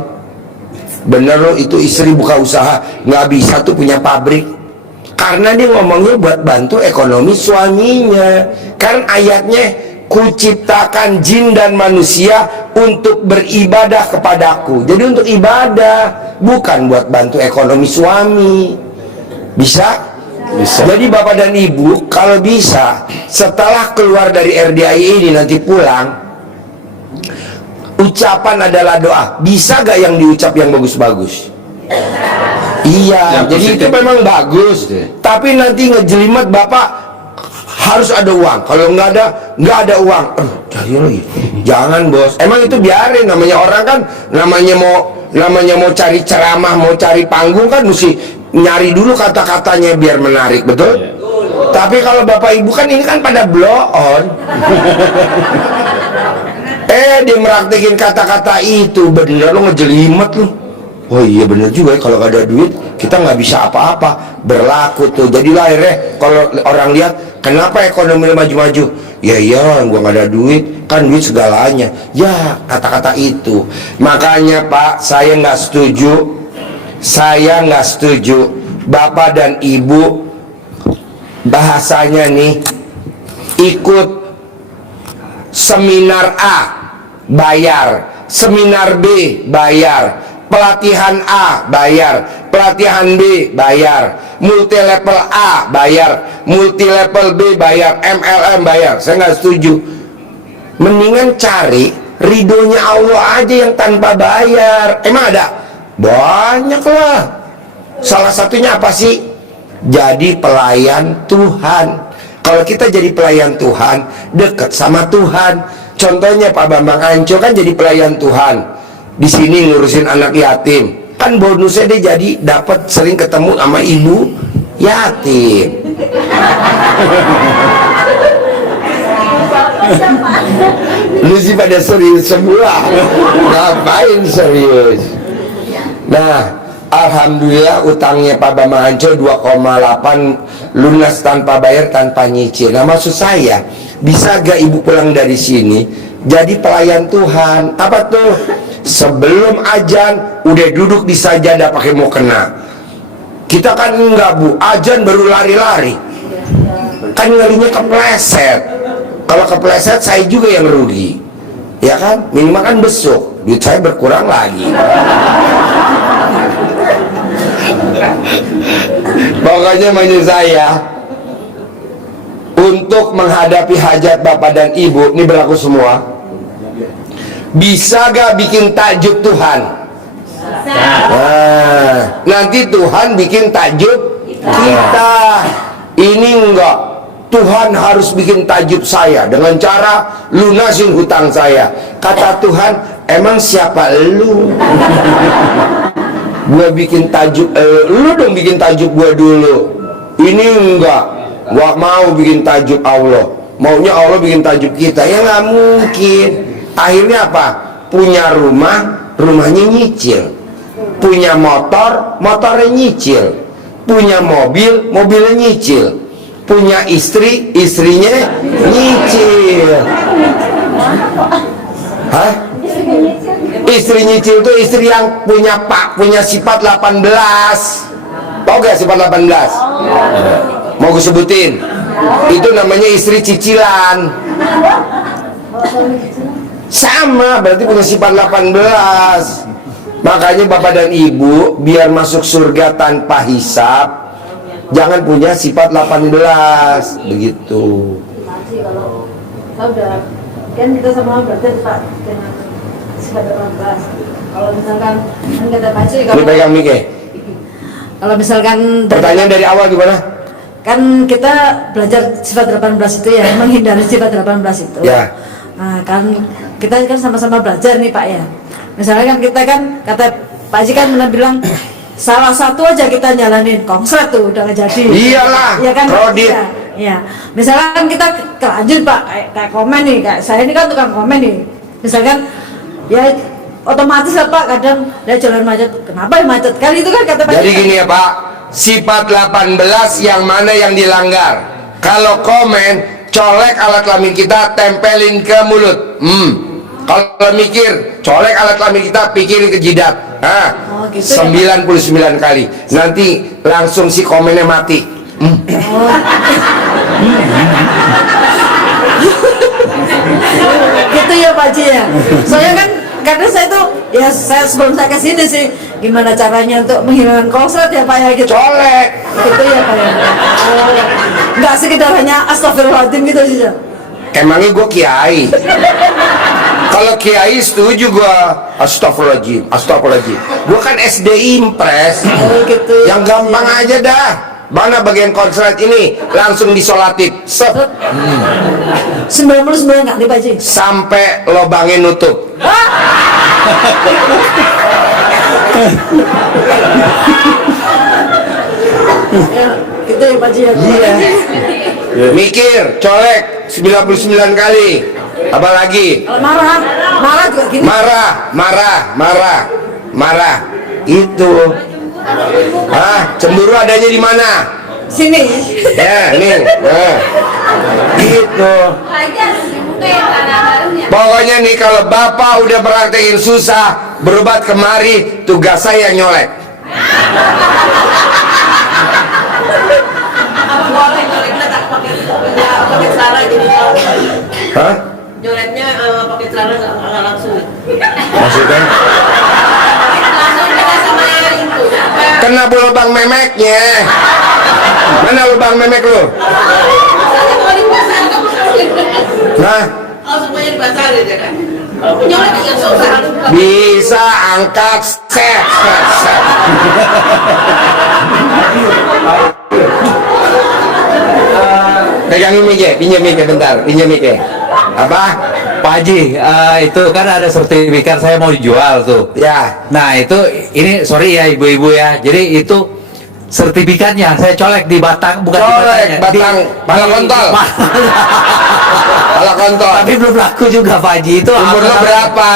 Bener loh, itu istri buka usaha nggak bisa tuh punya pabrik. Karena dia ngomongnya buat bantu ekonomi suaminya. Kan ayatnya, kuciptakan jin dan manusia untuk beribadah kepadaku. Jadi untuk ibadah, bukan buat bantu ekonomi suami. Bisa? Bisa. Jadi bapak dan ibu kalau bisa setelah keluar dari RDI ini nanti pulang, ucapan adalah doa. Bisa gak yang diucap yang bagus-bagus? Iya, Yang jadi positif. itu memang bagus. Tapi nanti ngejelimet bapak harus ada uang. Kalau nggak ada uang, cari lagi. Jangan bos. Emang itu biarin, namanya orang kan, namanya mau cari ceramah, mau cari panggung kan mesti nyari dulu kata-katanya biar menarik, betul? Tapi kalau bapak ibu kan ini kan pada blow on. Dia meraktekin kata-kata itu, bener lo ngejelimet lo. oh iya bener juga ya, kalau nggak ada duit kita nggak bisa apa-apa, berlaku tuh. Jadi akhirnya kalau orang lihat kenapa ekonomi maju-maju, ya iya gua nggak ada duit, kan duit segalanya. Ya kata-kata itu, makanya Pak, saya nggak setuju Bapak dan Ibu bahasanya nih ikut seminar A bayar, seminar B bayar, pelatihan A bayar, pelatihan B bayar, multi level A bayar, multi level B bayar, MLM bayar. Saya nggak setuju. Mendingan cari ridhonya Allah aja yang tanpa bayar. Emang ada? Banyak lah. Salah satunya apa sih? Jadi pelayan Tuhan. Kalau kita jadi pelayan Tuhan, dekat sama Tuhan. Contohnya Pak Bambang Anco kan jadi pelayan Tuhan. Di sini ngurusin anak yatim. Kan bonusnya dia jadi dapat sering ketemu sama ibu yatim. Lu sih pada serius semua. Ngapain serius? Nah, alhamdulillah utangnya Pak Bambang Anco 2,8 lunas tanpa bayar, tanpa nyicil. Nah maksud saya, bisa gak ibu pulang dari sini jadi pelayan Tuhan? Apa tuh? Sebelum ajan udah duduk di sajadah pakai mau kena. Kita kan enggak Bu, ajan baru lari-lari. Kan ngerinya kepleset. Kalau kepleset saya juga yang rugi. Ya kan? Minimal kan besok duit saya berkurang lagi. Pokoknya menurut saya, untuk menghadapi hajat Bapak dan Ibu, ini berlaku semua. Bisa gak bikin takjub Tuhan? Nah, nanti Tuhan bikin takjub kita. Ini enggak, Tuhan harus bikin takjub saya dengan cara lunasin hutang saya. Kata Tuhan, emang siapa lu? Gua bikin tajuk, lu dong bikin tajuk gua dulu. Ini enggak, gua mau bikin tajuk Allah. Maunya Allah bikin tajuk kita, ya nggak mungkin. Akhirnya apa? Punya rumah, rumahnya nyicil. Punya motor, motornya nyicil. Punya mobil, mobilnya nyicil. Punya istri, istrinya nyicil. Hah? Istri nyicil itu istri yang punya sifat 18. Tau gak sifat 18? Mau gue sebutin? Itu namanya istri cicilan. Sama, berarti punya sifat 18. Makanya Bapak dan Ibu biar masuk surga tanpa hisab, jangan punya sifat 18. Begitu. Kalau udah kan kita sama belajar Pak dengan sifat 18. Kalau misalkan kan kata Pak Cuy, Ini pegang mic ya? Kalau misalkan Pertanyaan dari awal gimana? kan kita belajar sifat 18 itu ya, menghindari sifat 18 itu. Ya. Nah, kan kita kan sama-sama belajar nih Pak ya. Misalnya kan kita kan kata Pak Haji kan pernah bilang salah satu aja kita jalanin konslet tuh udah nggak jadi. Iyalah, ya kan? kredit. Ya. Misalkan kita lanjut Pak, kayak komen nih, kayak saya ini kan tukang komen nih. Misalkan ya otomatis lah Pak, kadang dia jalan macet. Kenapa ya macet? Kan itu kan kata Pak. Jadi gini ya Pak, sifat 18 yang mana yang dilanggar? Kalau komen, colek alat kelamin kita, tempelin ke mulut. Kalau mikir, colek alat kelamin kita, pikirin ke jidat. Nah, Oh, gitu 99 kali. Nanti langsung si komennya mati. Gitu ya Pak Haji ya. Soalnya kan karena saya tuh ya saya sebelum saya kesini sih gimana caranya untuk menghilangkan konslet ya Pak ya gitu. Colek. Gitu ya Pak ya. Nggak sekedar hanya astagfirullahaladzim gitu sih ya. Emangnya gue kiai? Kalau kiai setuju gue astagfirullahaladzim, astagfirullahaladzim. Gue kan SD Impres. Oh, gitu. Yang gampang aja dah. Mana bagian konslet ini langsung disolatif. 99 kali Pak Haji. Sampai lubangnya nutup. Ya, gitu ya Pak Haji ya. Mikir, colek 99 kali. Apalagi? Kalau marah juga gini. Marah. Itu. Cemburu adanya di mana? Sini. Ya, nih. Nah. Gitu. Pokoknya nih kalau Bapak udah praktekin susah, berobat kemari, tugas saya nyolek. Boleh nyoleknya tak pakai celana jadi Hah? nyoleknya pakai celana nggak langsung. Maksudnya? Langsung beda sama itu. Kena lubang memeknya. Mana lubang memek lu? Misalnya kalau di pasar kamu Nah, semuanya di pasar aja kan. Nyolek yang susah. bisa angkat set. Pegangin mic, pinjam mic bentar, pinjam mic. Apa? Pak Haji, itu kan ada sertifikat saya mau jual tuh. Ya. Nah itu, ini sorry ya ibu-ibu ya. Jadi itu sertifikatnya saya colek di batang, bukan Colek di batangnya, batang, pala kontol. Pala kontol. Tapi belum laku juga Pak Haji. Itu Umur lo berapa?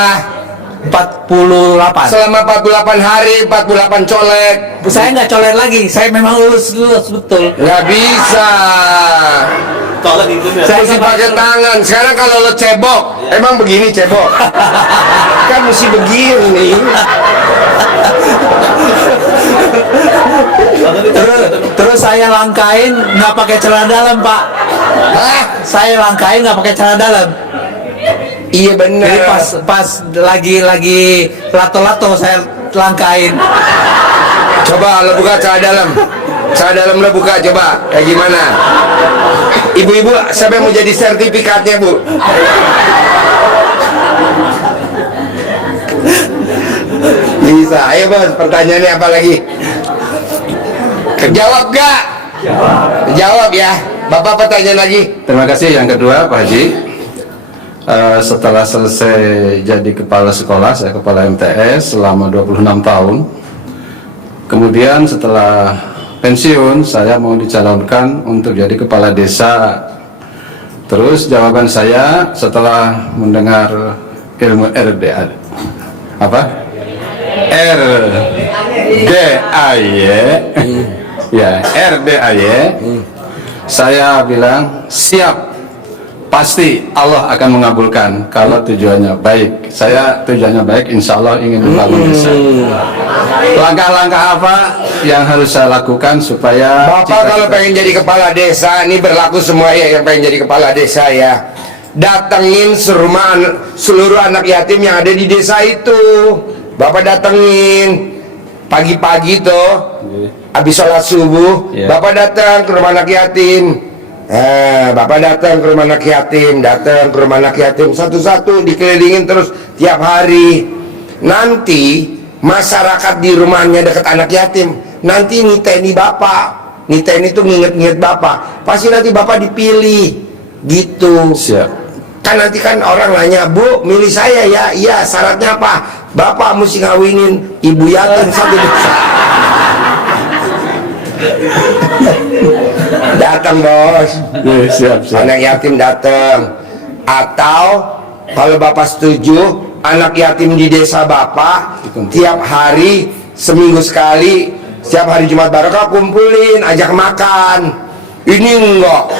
48. Selama 48 hari, 48 colek. Saya nggak colek lagi, saya memang lulus betul. Nggak bisa. Saya mesti pakai tangan. Sekarang kalau lo cebok, emang begini cebok? Kan mesti begini. Terus saya langkain nggak pakai celana dalam Pak. Hah? Saya langkain nggak pakai celana dalam. Iya bener. Jadi pas lagi lato-lato saya langkain. Coba lo buka celana dalam. Celana dalam lo buka coba. Kayak gimana? Ibu-ibu, siapa yang mau jadi sertifikatnya Bu? Bisa. Ayo bos, pertanyaannya apa lagi? Jawab gak? Jawab ya. Bapak pertanyaan lagi. Terima kasih. Yang kedua, Pak Haji, setelah selesai jadi kepala sekolah, saya kepala MTS selama 26 tahun. Kemudian setelah pensiun, saya mau dicalonkan untuk jadi kepala desa. Terus jawaban saya setelah mendengar ilmu RDA, apa? RDAY, ya RDAY. Saya bilang siap, pasti Allah akan mengabulkan kalau tujuannya baik. Saya tujuannya baik, insya Allah ingin membangun desa. Langkah-langkah apa yang harus saya lakukan supaya Bapak kalau pengen jadi kepala desa, ini berlaku semua ya yang pengen jadi kepala desa ya. Datengin seluruh anak yatim yang ada di desa itu. Bapak datengin pagi-pagi tuh, habis sholat subuh, Bapak datang ke rumah anak yatim. Bapak datang ke rumah anak yatim, satu-satu dikelilingin terus tiap hari. Nanti masyarakat di rumahnya dekat anak yatim nanti niteni Bapak, niteni itu nginget-nginget Bapak. Pasti nanti Bapak dipilih, gitu. Siap. Kan nanti kan orang nanya, Bu, milih saya ya? Iya, syaratnya apa? Bapak mesti ngawinin ibu yatim satu desa. Datang bos. Siap. Anak yatim datang. Atau kalau Bapak setuju, anak yatim di desa Bapak tiap hari seminggu sekali, setiap hari Jumat Barokah kumpulin, ajak makan. Ini enggak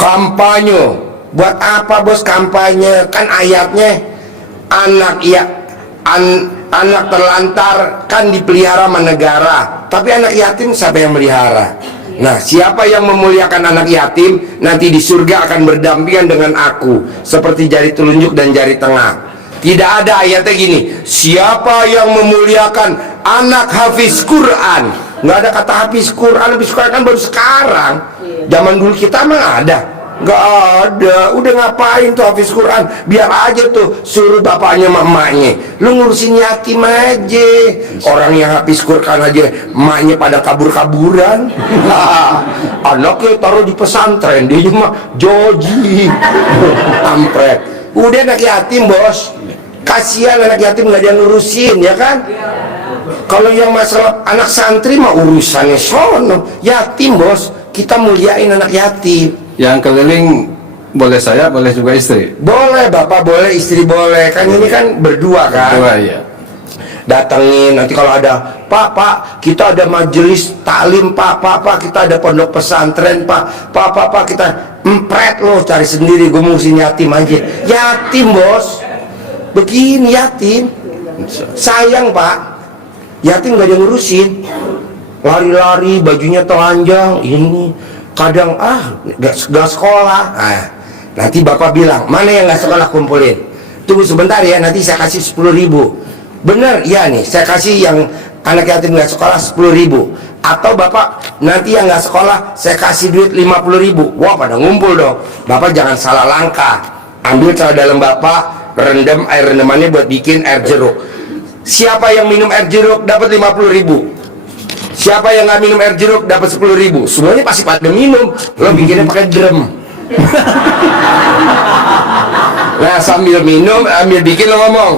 kampanye. Buat apa bos kampanye? Kan ayatnya anak terlantar kan dipelihara sama negara, tapi anak yatim siapa yang melihara? Nah, siapa yang memuliakan anak yatim nanti di surga akan berdampingan dengan aku seperti jari telunjuk dan jari tengah. Tidak ada ayatnya gini, siapa yang memuliakan anak hafiz Quran. Nggak ada kata hafiz Quran kan baru sekarang. Zaman dulu kita mah ada. Gak ada, udah ngapain tuh hafiz Quran? Biar aja tuh suruh bapaknya sama emaknya, lu ngurusin yatim aja. Orang yang hafiz Quran aja emaknya pada kabur-kaburan. Anaknya taruh di pesantren, dia mah joji. Ampret. Udah anak yatim bos, kasihan anak yatim nggak ada yang ngurusin ya kan. Kalau yang masalah anak santri mah urusannya sono. Yatim bos, kita muliain anak yatim. Yang keliling boleh saya, boleh juga istri. Boleh bapak, boleh istri boleh. Kan ini kan berdua kan. Berdua, iya. datengin. Nanti kalau ada, Pak, kita ada majelis taklim, Pak, kita ada pondok pesantren, Pak, kita empret lo, cari sendiri, gue ngurusin yatim aja. Yatim, bos, begini yatim, sayang, Pak, yatim gak ada yang ngurusin, lari-lari, bajunya telanjang, ini kadang gak sekolah. Nah, nanti bapak bilang, mana yang gak sekolah kumpulin, tunggu sebentar ya, nanti saya kasih 10.000. Bener, iya nih, saya kasih yang anak yatim gak sekolah 10.000. Atau bapak nanti yang gak sekolah saya kasih duit 50.000. Wah, pada ngumpul dong. Bapak jangan salah langkah, ambil celana dalam bapak, rendam air rendamannya buat bikin air jeruk. Siapa yang minum air jeruk dapat 50.000. Siapa yang nggak minum air jeruk dapat 10.000. Semuanya pasti pada minum. Lo bikinnya pakai drum. Nah, sambil minum, ambil bikin, lo ngomong,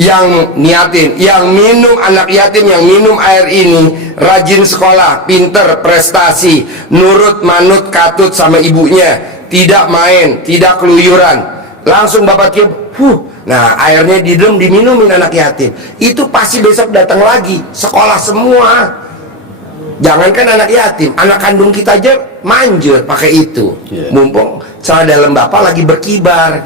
yang niatin, yang minum anak yatim, yang minum air ini rajin sekolah, pinter, prestasi, nurut, manut, katut sama ibunya, tidak main, tidak keluyuran. Langsung bapak tiup, nah airnya diminumin anak yatim. Itu pasti besok datang lagi, sekolah semua. Jangankan anak yatim, anak kandung kita aja manjur pakai itu. Mumpung celana dalam bapak lagi berkibar.